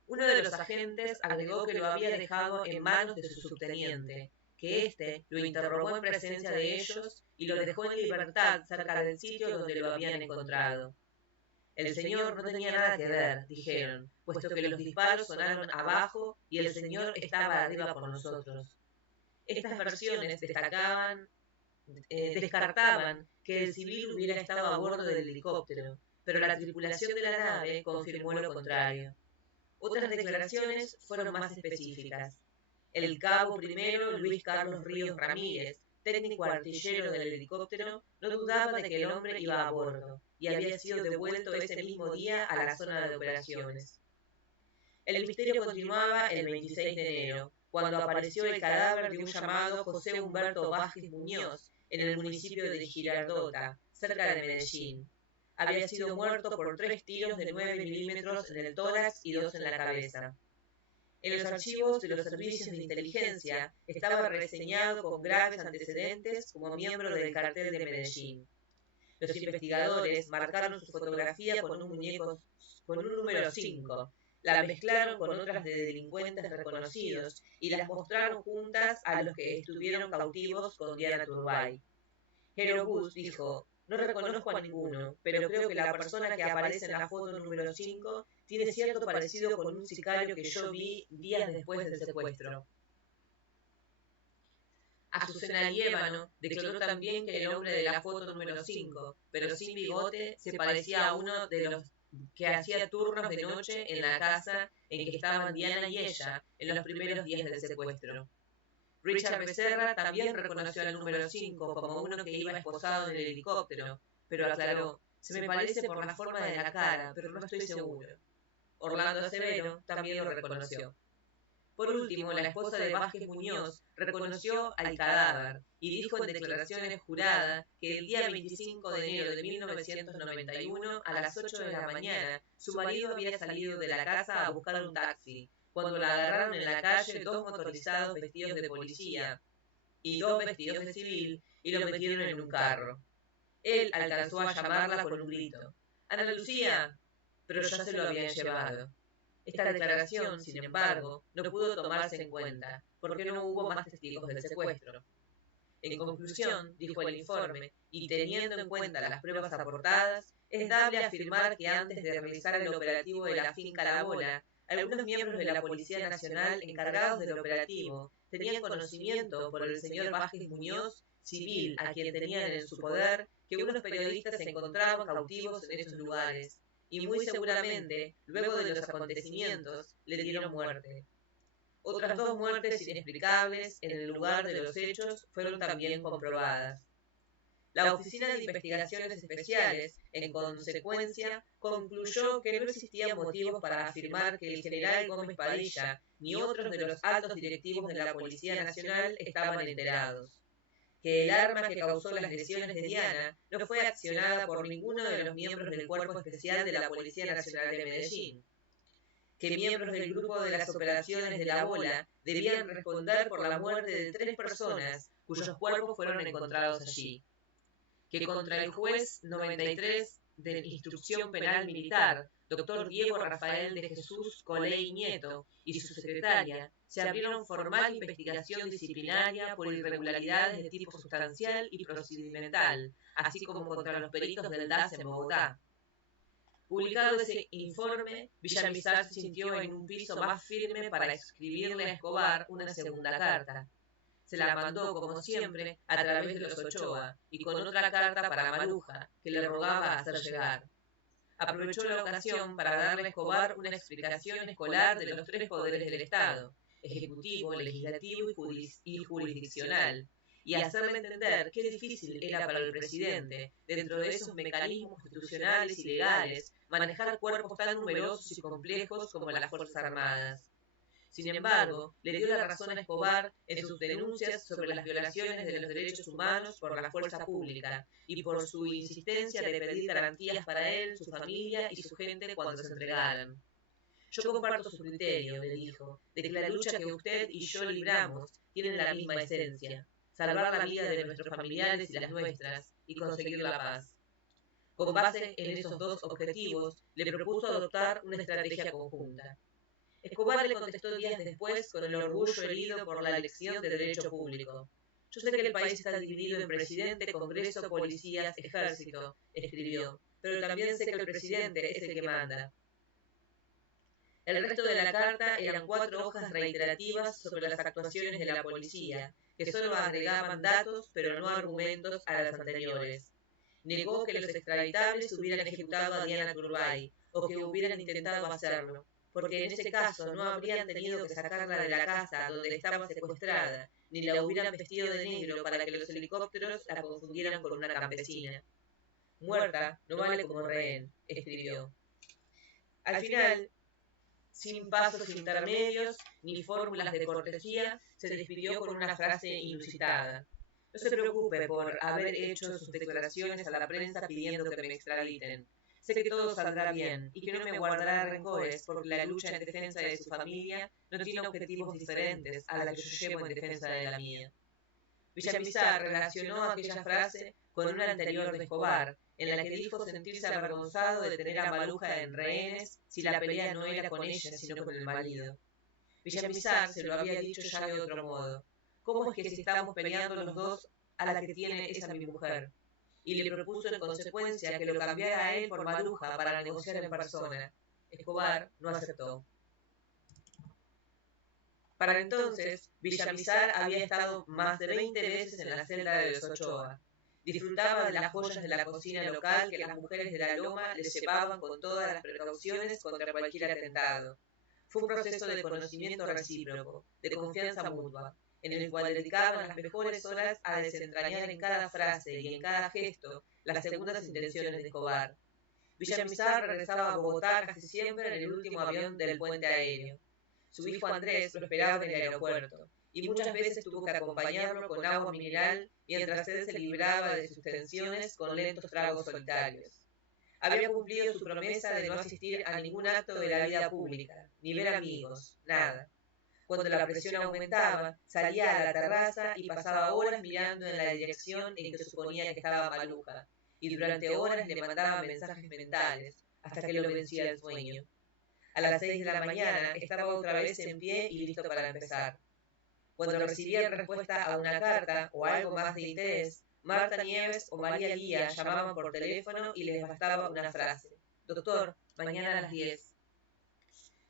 Uno de los agentes agregó que lo había dejado en manos de su subteniente, que éste lo interrogó en presencia de ellos y lo dejó en libertad cerca del sitio donde lo habían encontrado. El señor no tenía nada que ver, dijeron, puesto que los disparos sonaron abajo y el señor estaba arriba por nosotros. Estas versiones descartaban que el civil hubiera estado a bordo del helicóptero, pero la tripulación de la nave confirmó lo contrario. Otras declaraciones fueron más específicas. El cabo primero, Luis Carlos Ríos Ramírez, técnico artillero del helicóptero, no dudaba de que el hombre iba a bordo y había sido devuelto ese mismo día a la zona de operaciones. El misterio continuaba el 26 de enero, cuando apareció el cadáver de un llamado José Humberto Vázquez Muñoz en el municipio de Girardota, cerca de Medellín. Había sido muerto por 3 tiros de 9 milímetros en el tórax y 2 en la cabeza. En los archivos de los servicios de inteligencia estaba reseñado con graves antecedentes como miembro del cartel de Medellín. Los investigadores marcaron su fotografía con un número 5, la mezclaron con otras de delincuentes reconocidos y las mostraron juntas a los que estuvieron cautivos con Diana Turbay. Hero Bus dijo: no reconozco a ninguno, pero creo que la persona que aparece en la foto número 5 tiene cierto parecido con un sicario que yo vi días después del secuestro. Azucena Liévano declaró también que el hombre de la foto número 5, pero sin bigote, se parecía a uno de los que hacía turnos de noche en la casa en que estaban Diana y ella en los primeros días del secuestro. Richard Becerra también reconoció al número 5 como uno que iba esposado en el helicóptero, pero aclaró: se me parece por la forma de la cara, pero no estoy seguro. Orlando Acevero también lo reconoció. Por último, la esposa de Vázquez Muñoz reconoció al cadáver y dijo en declaraciones juradas que el día 25 de enero de 1991, a las 8 de la mañana, su marido había salido de la casa a buscar un taxi, cuando la agarraron en la calle 2 motorizados vestidos de policía y 2 vestidos de civil y lo metieron en un carro. Él alcanzó a llamarla con un grito: ¡Ana Lucía! Pero ya se lo habían llevado. Esta declaración, sin embargo, no pudo tomarse en cuenta, porque no hubo más testigos del secuestro. En conclusión, dijo el informe, y teniendo en cuenta las pruebas aportadas, es dable afirmar que antes de realizar el operativo de la finca La Bola, algunos miembros de la Policía Nacional encargados del operativo tenían conocimiento por el señor Vázquez Muñoz, civil a quien tenían en su poder, que unos periodistas se encontraban cautivos en esos lugares, y muy seguramente, luego de los acontecimientos, le dieron muerte. Otras 2 muertes inexplicables en el lugar de los hechos fueron también comprobadas. La Oficina de Investigaciones Especiales, en consecuencia, concluyó que no existían motivos para afirmar que el general Gómez Padilla ni otros de los altos directivos de la Policía Nacional estaban enterados, que el arma que causó las lesiones de Diana no fue accionada por ninguno de los miembros del Cuerpo Especial de la Policía Nacional de Medellín, que miembros del grupo de las operaciones de La Bola debían responder por la muerte de 3 personas cuyos cuerpos fueron encontrados allí, que contra el juez 93 de Instrucción Penal Militar, doctor Diego Rafael de Jesús Coley Nieto, y su secretaria, se abrieron formal investigación disciplinaria por irregularidades de tipo sustancial y procedimental, así como contra los peritos del DAS en Bogotá. Publicado ese informe, Villamizar se sintió en un piso más firme para escribirle a Escobar una segunda carta. Se la mandó, como siempre, a través de los Ochoa, y con otra carta para Maruja, que le rogaba hacer llegar. Aprovechó la ocasión para darle a Escobar una explicación escolar de los 3 poderes del Estado: ejecutivo, legislativo y jurisdiccional, y hacerle entender qué difícil era para el presidente, dentro de esos mecanismos institucionales y legales, manejar cuerpos tan numerosos y complejos como las Fuerzas Armadas. Sin embargo, le dio la razón a Escobar en sus denuncias sobre las violaciones de los derechos humanos por la fuerza pública y por su insistencia de pedir garantías para él, su familia y su gente cuando se entregaran. Yo comparto su criterio, le dijo, de que la lucha que usted y yo libramos tiene la misma esencia, salvar la vida de nuestros familiares y las nuestras, y conseguir la paz. Con base en esos dos objetivos, le propuso adoptar una estrategia conjunta. Escobar le contestó días después con el orgullo herido por la elección de derecho público. Yo sé que el país está dividido en presidente, congreso, policías, ejército, escribió, pero también sé que el presidente es el que manda. El resto de la carta eran 4 hojas reiterativas sobre las actuaciones de la policía, que solo agregaban datos pero no argumentos a las anteriores. Negó que los extraditables hubieran ejecutado a Diana Turbay o que hubieran intentado hacerlo, porque en ese caso no habrían tenido que sacarla de la casa donde estaba secuestrada, ni la hubieran vestido de negro para que los helicópteros la confundieran con una campesina. Muerta no vale como rehén, escribió. Al final, sin pasos intermedios ni fórmulas de cortesía, se despidió con una frase inusitada. No se preocupe por haber hecho sus declaraciones a la prensa pidiendo que me extraditen. Sé que todo saldrá bien y que no me guardará rencores porque la lucha en defensa de su familia no tiene objetivos diferentes a la que yo llevo en defensa de la mía. Villamizar relacionó aquella frase con una anterior de Escobar, en la que dijo sentirse avergonzado de tener a Maluja en rehenes si la pelea no era con ella sino con el marido. Villamizar se lo había dicho ya de otro modo. ¿Cómo es que si estamos peleando los dos a la que tiene esa mi mujer? Y le propuso en consecuencia que lo cambiara a él por Maluja para negociar en persona. Escobar no aceptó. Para entonces, Villamizar había estado más de 20 veces en la celda de los Ochoa. Disfrutaba de las joyas de la cocina local que las mujeres de la Loma le llevaban con todas las precauciones contra cualquier atentado. Fue un proceso de conocimiento recíproco, de confianza mutua, en el cual dedicaban las mejores horas a desentrañar en cada frase y en cada gesto las segundas intenciones de Escobar. Villamizar regresaba a Bogotá casi siempre en el último avión del puente aéreo. Su hijo Andrés lo esperaba en el aeropuerto, y muchas veces tuvo que acompañarlo con agua mineral mientras él se libraba de sus tensiones con lentos tragos solitarios. Había cumplido su promesa de no asistir a ningún acto de la vida pública, ni ver amigos, nada. Cuando la presión aumentaba, salía a la terraza y pasaba horas mirando en la dirección en que suponía que estaba Maluja, y durante horas le mandaba mensajes mentales, hasta que lo vencía el sueño. A las 6 de la mañana estaba otra vez en pie y listo para empezar. Cuando recibía respuesta a una carta o algo más de interés, Marta Nieves o María Guía llamaban por teléfono y les bastaba una frase. Doctor, mañana a las 10.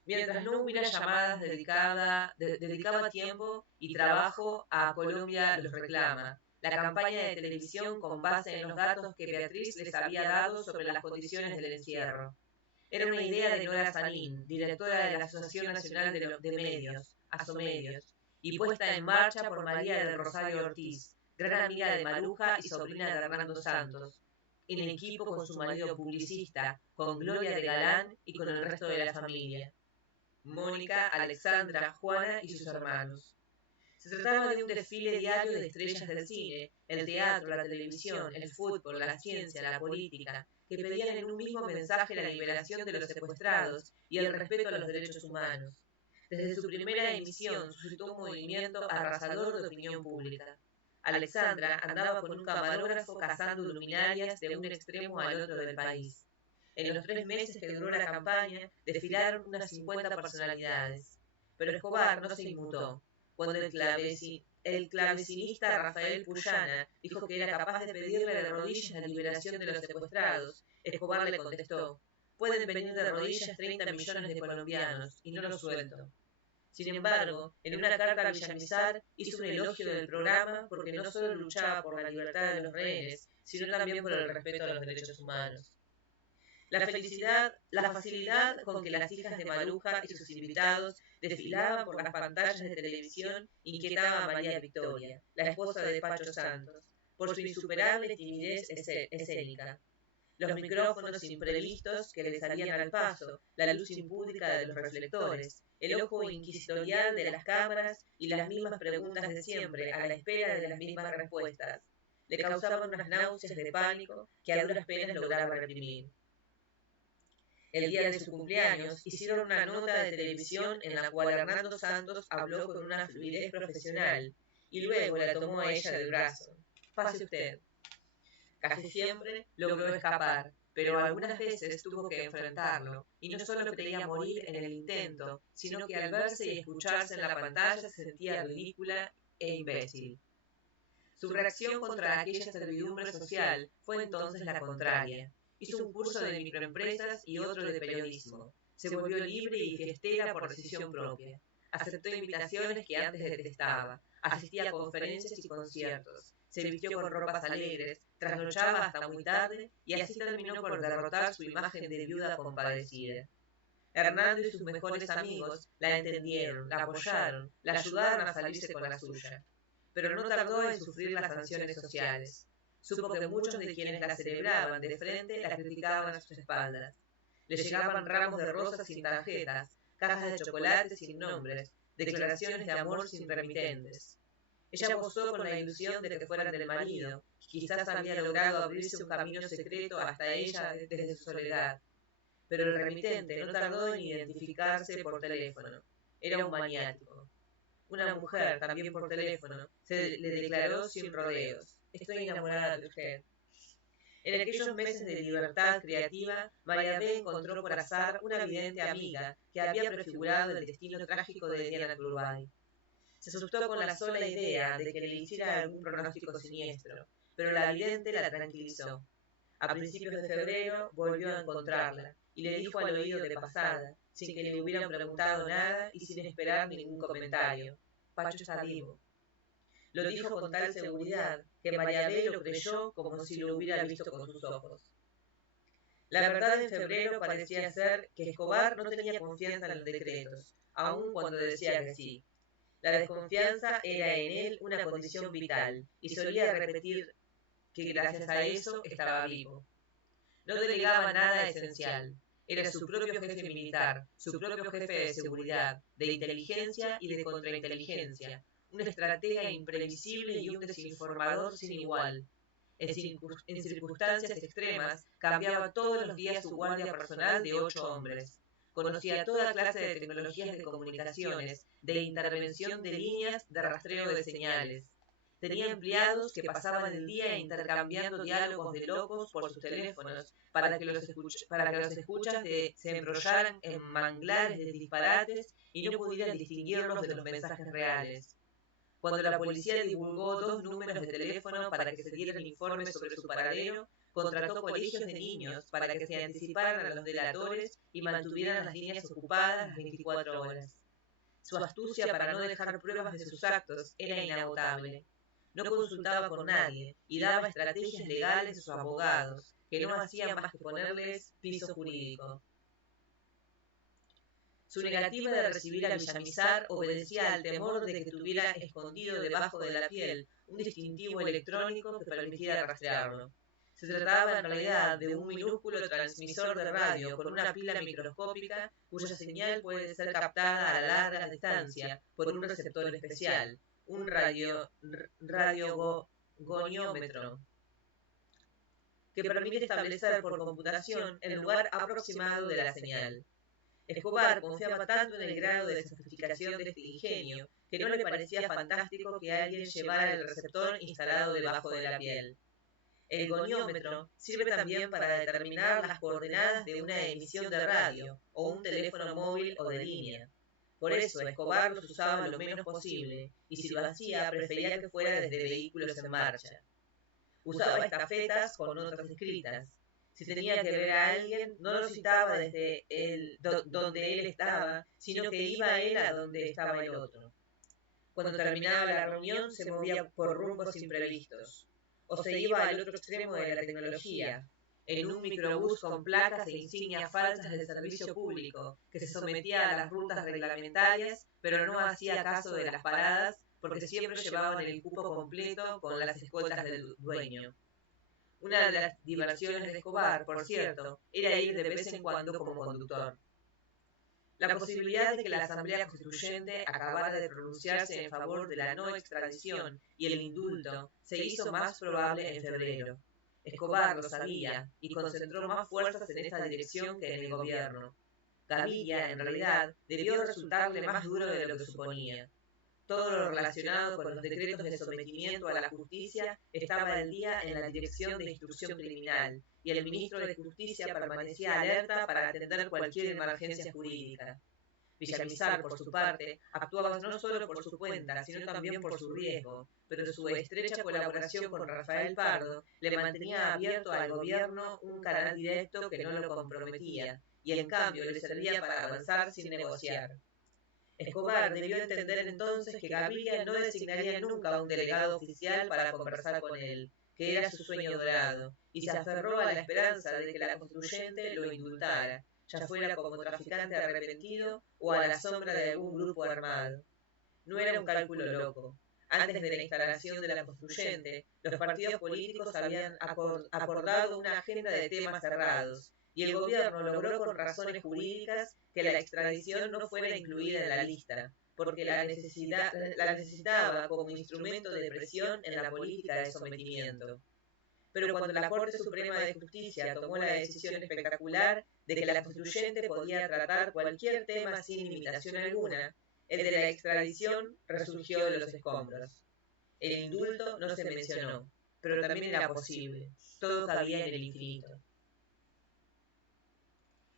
Mientras no hubiera llamadas dedicaba tiempo y trabajo a Colombia los reclama, la campaña de televisión con base en los datos que Beatriz les había dado sobre las condiciones del encierro. Era una idea de Nora Sanín, directora de la Asociación Nacional de Medios, Asomedios, y puesta en marcha por María del Rosario Ortiz, gran amiga de Maluja y sobrina de Hernando Santos, en equipo con su marido publicista, con Gloria de Galán y con el resto de la familia. Mónica, Alexandra, Juana y sus hermanos. Se trataba de un desfile diario de estrellas del cine, el teatro, la televisión, el fútbol, la ciencia, la política, que pedían en un mismo mensaje la liberación de los secuestrados y el respeto a los derechos humanos. Desde su primera emisión suscitó un movimiento arrasador de opinión pública. Alexandra andaba con un camarógrafo cazando luminarias de un extremo al otro del país. En los 3 meses que duró la campaña, desfilaron unas 50 personalidades. Pero Escobar no se inmutó. Cuando el clavecinista Rafael Puyana dijo que era capaz de pedirle de rodillas la liberación de los secuestrados, Escobar le contestó: pueden venir de rodillas 30 millones de colombianos, y no los suelto. Sin embargo, en una carta a Villamizar hizo un elogio del programa porque no solo luchaba por la libertad de los rehenes, sino también por el respeto a los derechos humanos. La facilidad con que las hijas de Maluja y sus invitados desfilaban por las pantallas de televisión inquietaba a María Victoria, la esposa de Pacho Santos, por su insuperable timidez escénica. Los micrófonos imprevistos que le salían al paso, la luz impúdica de los reflectores, el ojo inquisitorial de las cámaras y las mismas preguntas de siempre a la espera de las mismas respuestas, le causaban unas náuseas de pánico que a duras penas lograba reprimir. El día de su cumpleaños hicieron una nota de televisión en la cual Hernando Santos habló con una fluidez profesional y luego la tomó a ella del brazo. Pase usted. Casi siempre logró escapar, pero algunas veces tuvo que enfrentarlo, y no solo creía morir en el intento, sino que al verse y escucharse en la pantalla se sentía ridícula e imbécil. Su reacción contra aquella servidumbre social fue entonces la contraria. Hizo un curso de microempresas y otro de periodismo. Se volvió libre y fiestera por decisión propia. Aceptó invitaciones que antes detestaba. Asistía a conferencias y conciertos. Se vistió con ropas alegres, trasnochaba hasta muy tarde y así terminó por derrotar su imagen de viuda compadecida. Hernando y sus mejores amigos la entendieron, la apoyaron, la ayudaron a salirse con la suya. Pero no tardó en sufrir las sanciones sociales. Supo que muchos de quienes la celebraban de frente la criticaban a sus espaldas. Le llegaban ramos de rosas sin tarjetas, cajas de chocolates sin nombres, declaraciones de amor sin remitentes. Ella gozó con la ilusión de que fueran del marido, que quizás había logrado abrirse un camino secreto hasta ella desde su soledad. Pero el remitente no tardó en identificarse por teléfono. Era un maniático. Una mujer, también por teléfono, le declaró sin rodeos: estoy enamorada de usted. En aquellos meses de libertad creativa, María B. encontró por azar una vidente amiga que había prefigurado el destino trágico de Diana Turbay. Se asustó con la sola idea de que le hiciera algún pronóstico siniestro, pero la vidente la tranquilizó. A principios de febrero volvió a encontrarla y le dijo al oído de pasada, sin que le hubieran preguntado nada y sin esperar ningún comentario: Pacho está vivo. Lo dijo con tal seguridad que María B. lo creyó como si lo hubiera visto con sus ojos. La verdad, en febrero parecía ser que Escobar no tenía confianza en los decretos, aun cuando decía que sí. La desconfianza era en él una condición vital, y solía repetir que gracias a eso estaba vivo. No delegaba nada esencial. Era su propio jefe militar, su propio jefe de seguridad, de inteligencia y de contrainteligencia, un estratega imprevisible y un desinformador sin igual. En circunstancias extremas, cambiaba todos los días su guardia personal de 8 hombres. Conocía toda clase de tecnologías de comunicaciones, de intervención de líneas, de rastreo de señales. Tenía empleados que pasaban el día intercambiando diálogos de locos por sus teléfonos para que los escuchas se embrollaran en manglares de disparates y no pudieran distinguirlos de los mensajes reales. Cuando la policía divulgó 2 números de teléfono para que se diera el informe sobre su paradero, contrató colegios de niños para que se anticiparan a los delatores y mantuvieran las líneas ocupadas las 24 horas. Su astucia para no dejar pruebas de sus actos era inagotable. No consultaba con nadie y daba estrategias legales a sus abogados, que no hacían más que ponerles piso jurídico. Su negativa de recibir a Villamizar obedecía al temor de que tuviera escondido debajo de la piel un distintivo electrónico que permitiera rastrearlo. Se trataba en realidad de un minúsculo transmisor de radio con una pila microscópica cuya señal puede ser captada a larga distancia por un receptor especial, un radiogoniómetro, que permite establecer por computación el lugar aproximado de la señal. Escobar confiaba tanto en el grado de sofisticación de este ingenio que no le parecía fantástico que alguien llevara el receptor instalado debajo de la piel. El goniómetro sirve también para determinar las coordenadas de una emisión de radio o un teléfono móvil o de línea. Por eso Escobar los usaba lo menos posible y si lo hacía prefería que fuera desde vehículos en marcha. Usaba estafetas con notas escritas. Si tenía que ver a alguien, no lo citaba desde donde él estaba, sino que iba él a donde estaba el otro. Cuando terminaba la reunión, se movía por rumbos imprevistos. O se iba al otro extremo de la tecnología, en un microbús con placas e insignias falsas del servicio público, que se sometía a las rutas reglamentarias, pero no hacía caso de las paradas, porque siempre llevaban el cupo completo con las escoltas del dueño. Una de las diversiones de Escobar, por cierto, era ir de vez en cuando como conductor. La posibilidad de que la Asamblea Constituyente acabara de pronunciarse en favor de la no extradición y el indulto se hizo más probable en febrero. Escobar lo sabía y concentró más fuerzas en esta dirección que en el gobierno. Gaviria, en realidad, debió resultarle más duro de lo que suponía. Todo lo relacionado con los decretos de sometimiento a la justicia estaba al día en la Dirección de Instrucción Criminal, y el ministro de Justicia permanecía alerta para atender cualquier emergencia jurídica. Villamizar, por su parte, actuaba no solo por su cuenta, sino también por su riesgo, pero su estrecha colaboración con Rafael Pardo le mantenía abierto al gobierno un canal directo que no lo comprometía, y en cambio le servía para avanzar sin negociar. Escobar debió entender entonces que Gaviria no designaría nunca a un delegado oficial para conversar con él, que era su sueño dorado, y se aferró a la esperanza de que la constituyente lo indultara, ya fuera como traficante arrepentido o a la sombra de algún grupo armado. No era un cálculo loco. Antes de la instalación de la constituyente, los partidos políticos habían acordado una agenda de temas cerrados, y el gobierno logró con razones jurídicas que la extradición no fuera incluida en la lista, porque la necesitaba como instrumento de presión en la política de sometimiento. Pero cuando la Corte Suprema de Justicia tomó la decisión espectacular de que la constituyente podía tratar cualquier tema sin limitación alguna, el de la extradición resurgió de los escombros. El indulto no se mencionó, pero también era posible. Todo cabía en el infinito.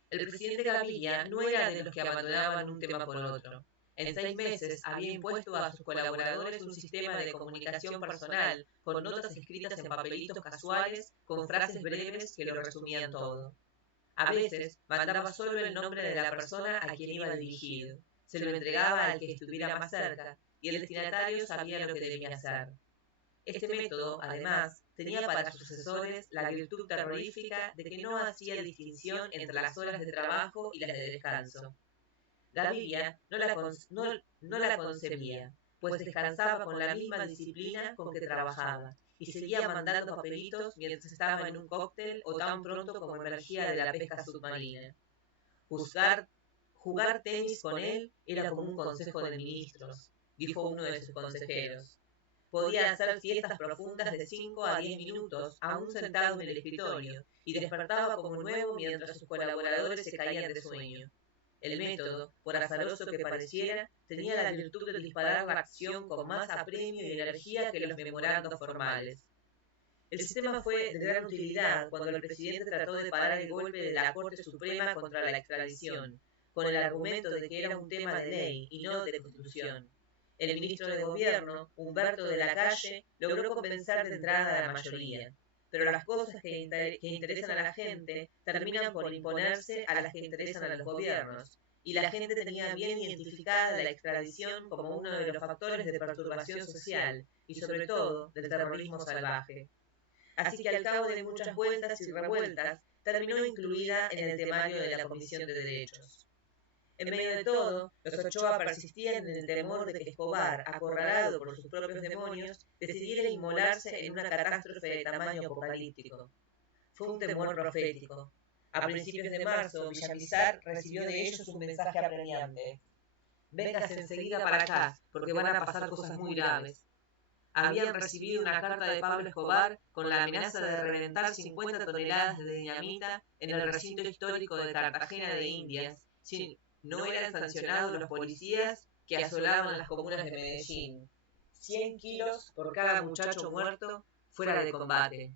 El presidente Gaviria no era de los que abandonaban un tema por otro. En 6 meses había impuesto a sus colaboradores un sistema de comunicación personal, con notas escritas en papelitos casuales, con frases breves que lo resumían todo. A veces mandaba solo el nombre de la persona a quien iba dirigido. Se lo entregaba al que estuviera más cerca, y el destinatario sabía lo que debía hacer. Este método, además, tenía para sus asesores la virtud terrorífica de que no hacía distinción entre las horas de trabajo y las de descanso. Gaviria no la concebía, pues descansaba con la misma disciplina con que trabajaba, y seguía mandando papelitos mientras estaba en un cóctel o tan pronto como emergía de la pesca submarina. Jugar tenis con él era como un consejo de ministros, dijo uno de sus consejeros. Podía hacer siestas profundas de 5 a 10 minutos, aún sentado en el escritorio, y despertaba como nuevo mientras sus colaboradores se caían de sueño. El método, por azaroso que pareciera, tenía la virtud de disparar la acción con más apremio y energía que los memorandos formales. El sistema fue de gran utilidad cuando el presidente trató de parar el golpe de la Corte Suprema contra la extradición, con el argumento de que era un tema de ley y no de constitución. El ministro de Gobierno, Humberto de la Calle, logró convencer de entrada a la mayoría. Pero las cosas que interesan a la gente terminan por imponerse a las que interesan a los gobiernos, y la gente tenía bien identificada la extradición como uno de los factores de perturbación social y sobre todo del terrorismo salvaje. Así que al cabo de muchas vueltas y revueltas, terminó incluida en el temario de la Comisión de Derechos. En medio de todo, los Ochoa persistían en el temor de que Escobar, acorralado por sus propios demonios, decidiera inmolarse en una catástrofe de tamaño apocalíptico. Fue un temor profético. A principios de marzo, Villamizar recibió de ellos un mensaje apremiante. «Véngase enseguida para acá, porque van a pasar cosas muy graves». Habían recibido una carta de Pablo Escobar con la amenaza de reventar 50 toneladas de dinamita en el recinto histórico de Cartagena de Indias, si no eran sancionados los policías que asolaban las comunas de Medellín. 100 kilos por cada muchacho muerto fuera de combate.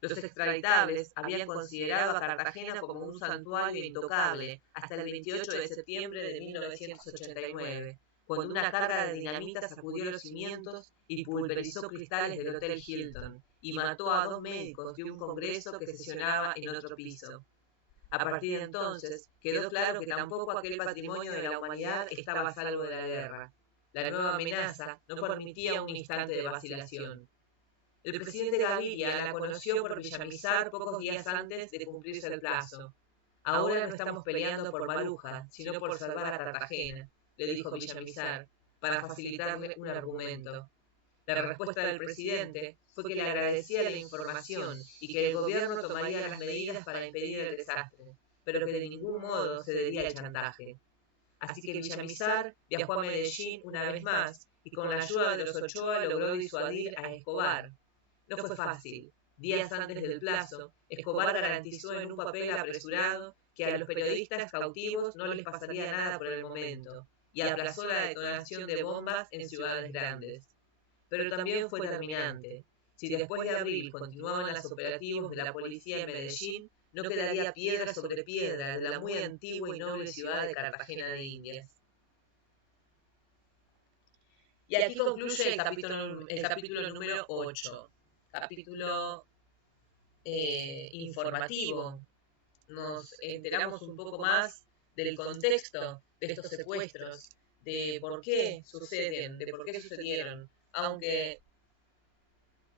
Los extraditables habían considerado a Cartagena como un santuario intocable hasta el 28 de septiembre de 1989, cuando una carga de dinamita sacudió los cimientos y pulverizó cristales del Hotel Hilton, y mató a 2 médicos de un congreso que sesionaba en otro piso. A partir de entonces, quedó claro que tampoco aquel patrimonio de la humanidad estaba a salvo de la guerra. La nueva amenaza no permitía un instante de vacilación. El presidente Gaviria la conoció por Villamizar pocos días antes de cumplirse el plazo. «Ahora no estamos peleando por Baluja, sino por salvar a Cartagena», le dijo Villamizar, para facilitarle un argumento. La respuesta del presidente fue que le agradecía la información y que el gobierno tomaría las medidas para impedir el desastre, pero que de ningún modo cedería al chantaje. Así que Villamizar viajó a Medellín una vez más y con la ayuda de los Ochoa logró disuadir a Escobar. No fue fácil. Días antes del plazo, Escobar garantizó en un papel apresurado que a los periodistas cautivos no les pasaría nada por el momento, y aplazó la detonación de bombas en ciudades grandes. Pero también fue terminante. Si después de abril continuaban los operativos de la policía en Medellín, no quedaría piedra sobre piedra de la muy antigua y noble ciudad de Cartagena de Indias. Y aquí concluye el capítulo número 8, capítulo informativo. Nos enteramos un poco más del contexto de estos secuestros, de por qué suceden, de por qué sucedieron, aunque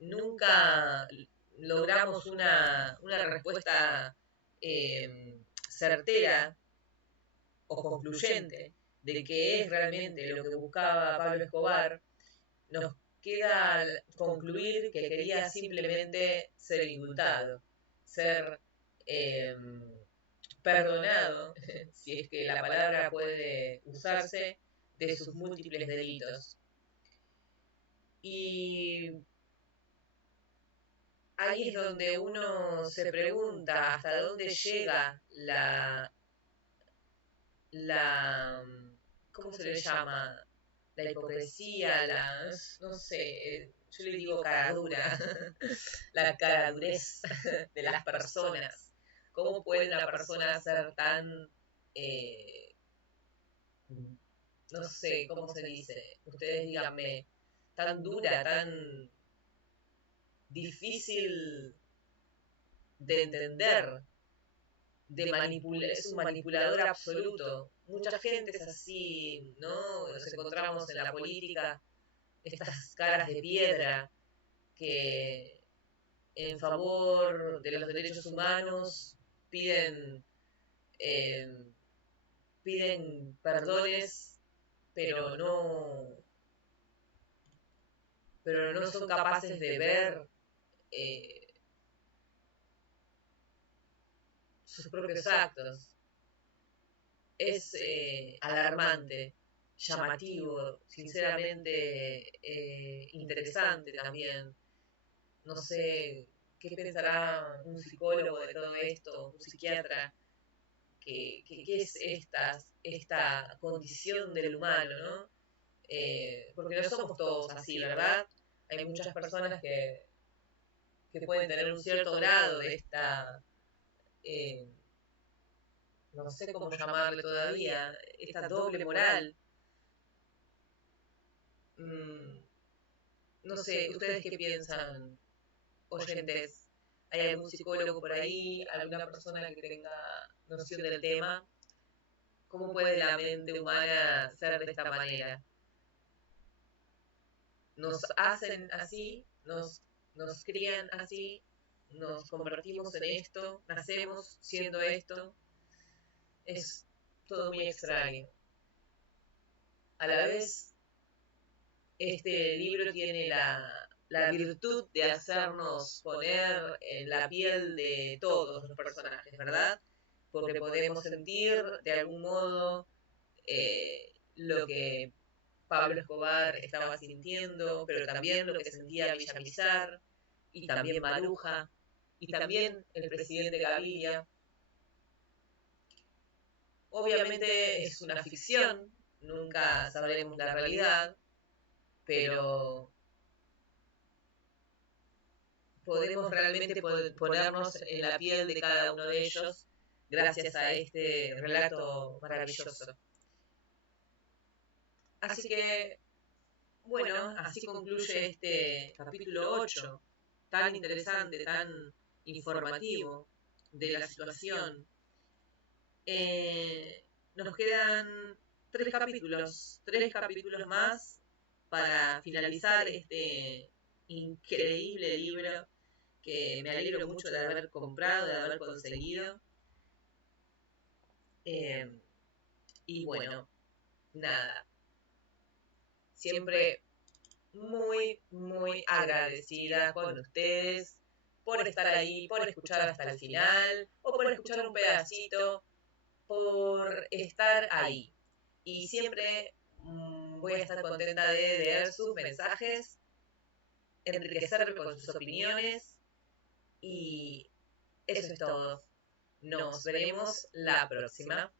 nunca logramos una respuesta certera o concluyente de qué es realmente lo que buscaba Pablo Escobar. Nos queda concluir que quería simplemente ser indultado, ser perdonado, si es que la palabra puede usarse, de sus múltiples delitos. Y ahí es donde uno se pregunta hasta dónde llega ¿cómo se le llama? La hipocresía, no sé, yo le digo caradura, la caradurez de las personas. ¿Cómo puede una persona ser tan, no sé, cómo se dice? Ustedes díganme, tan dura, tan difícil de entender, es un manipulador absoluto. Mucha gente es así, ¿no? Nos encontramos en la política, estas caras de piedra que en favor de los derechos humanos piden, piden perdones, pero no son capaces de ver sus propios actos. Es alarmante, llamativo, sinceramente interesante también. No sé qué pensará un psicólogo de todo esto, un psiquiatra, qué es esta condición del humano, ¿no? Porque no somos todos así, ¿verdad? Hay muchas personas que pueden tener un cierto grado de esta, no sé cómo llamarle todavía, esta doble moral. No sé, ¿ustedes qué piensan, oyentes? ¿Hay algún psicólogo por ahí, alguna persona que tenga noción del tema? ¿Cómo puede la mente humana ser de esta manera? Nos hacen así, nos crían así, nos convertimos en esto, nacemos siendo esto. Es todo muy extraño. A la vez, este libro tiene la virtud de hacernos poner en la piel de todos los personajes, ¿verdad? Porque podemos sentir de algún modo lo que Pablo Escobar estaba sintiendo, pero también lo que sentía Villamizar, y también Maruja, y también el presidente Gaviria. Obviamente es una ficción, nunca sabremos la realidad, pero podemos realmente ponernos en la piel de cada uno de ellos gracias a este relato maravilloso. Así que, bueno, así concluye este capítulo 8, tan interesante, tan informativo de la situación. Nos quedan 3 capítulos más para finalizar este increíble libro que me alegro mucho de haber comprado, de haber conseguido. Y bueno, nada, siempre muy, muy agradecida con ustedes por estar ahí, por escuchar hasta el final, o por escuchar un pedacito, por estar ahí. Y siempre voy a estar contenta de leer sus mensajes, enriquecerme con sus opiniones Y eso es todo. Nos veremos la próxima.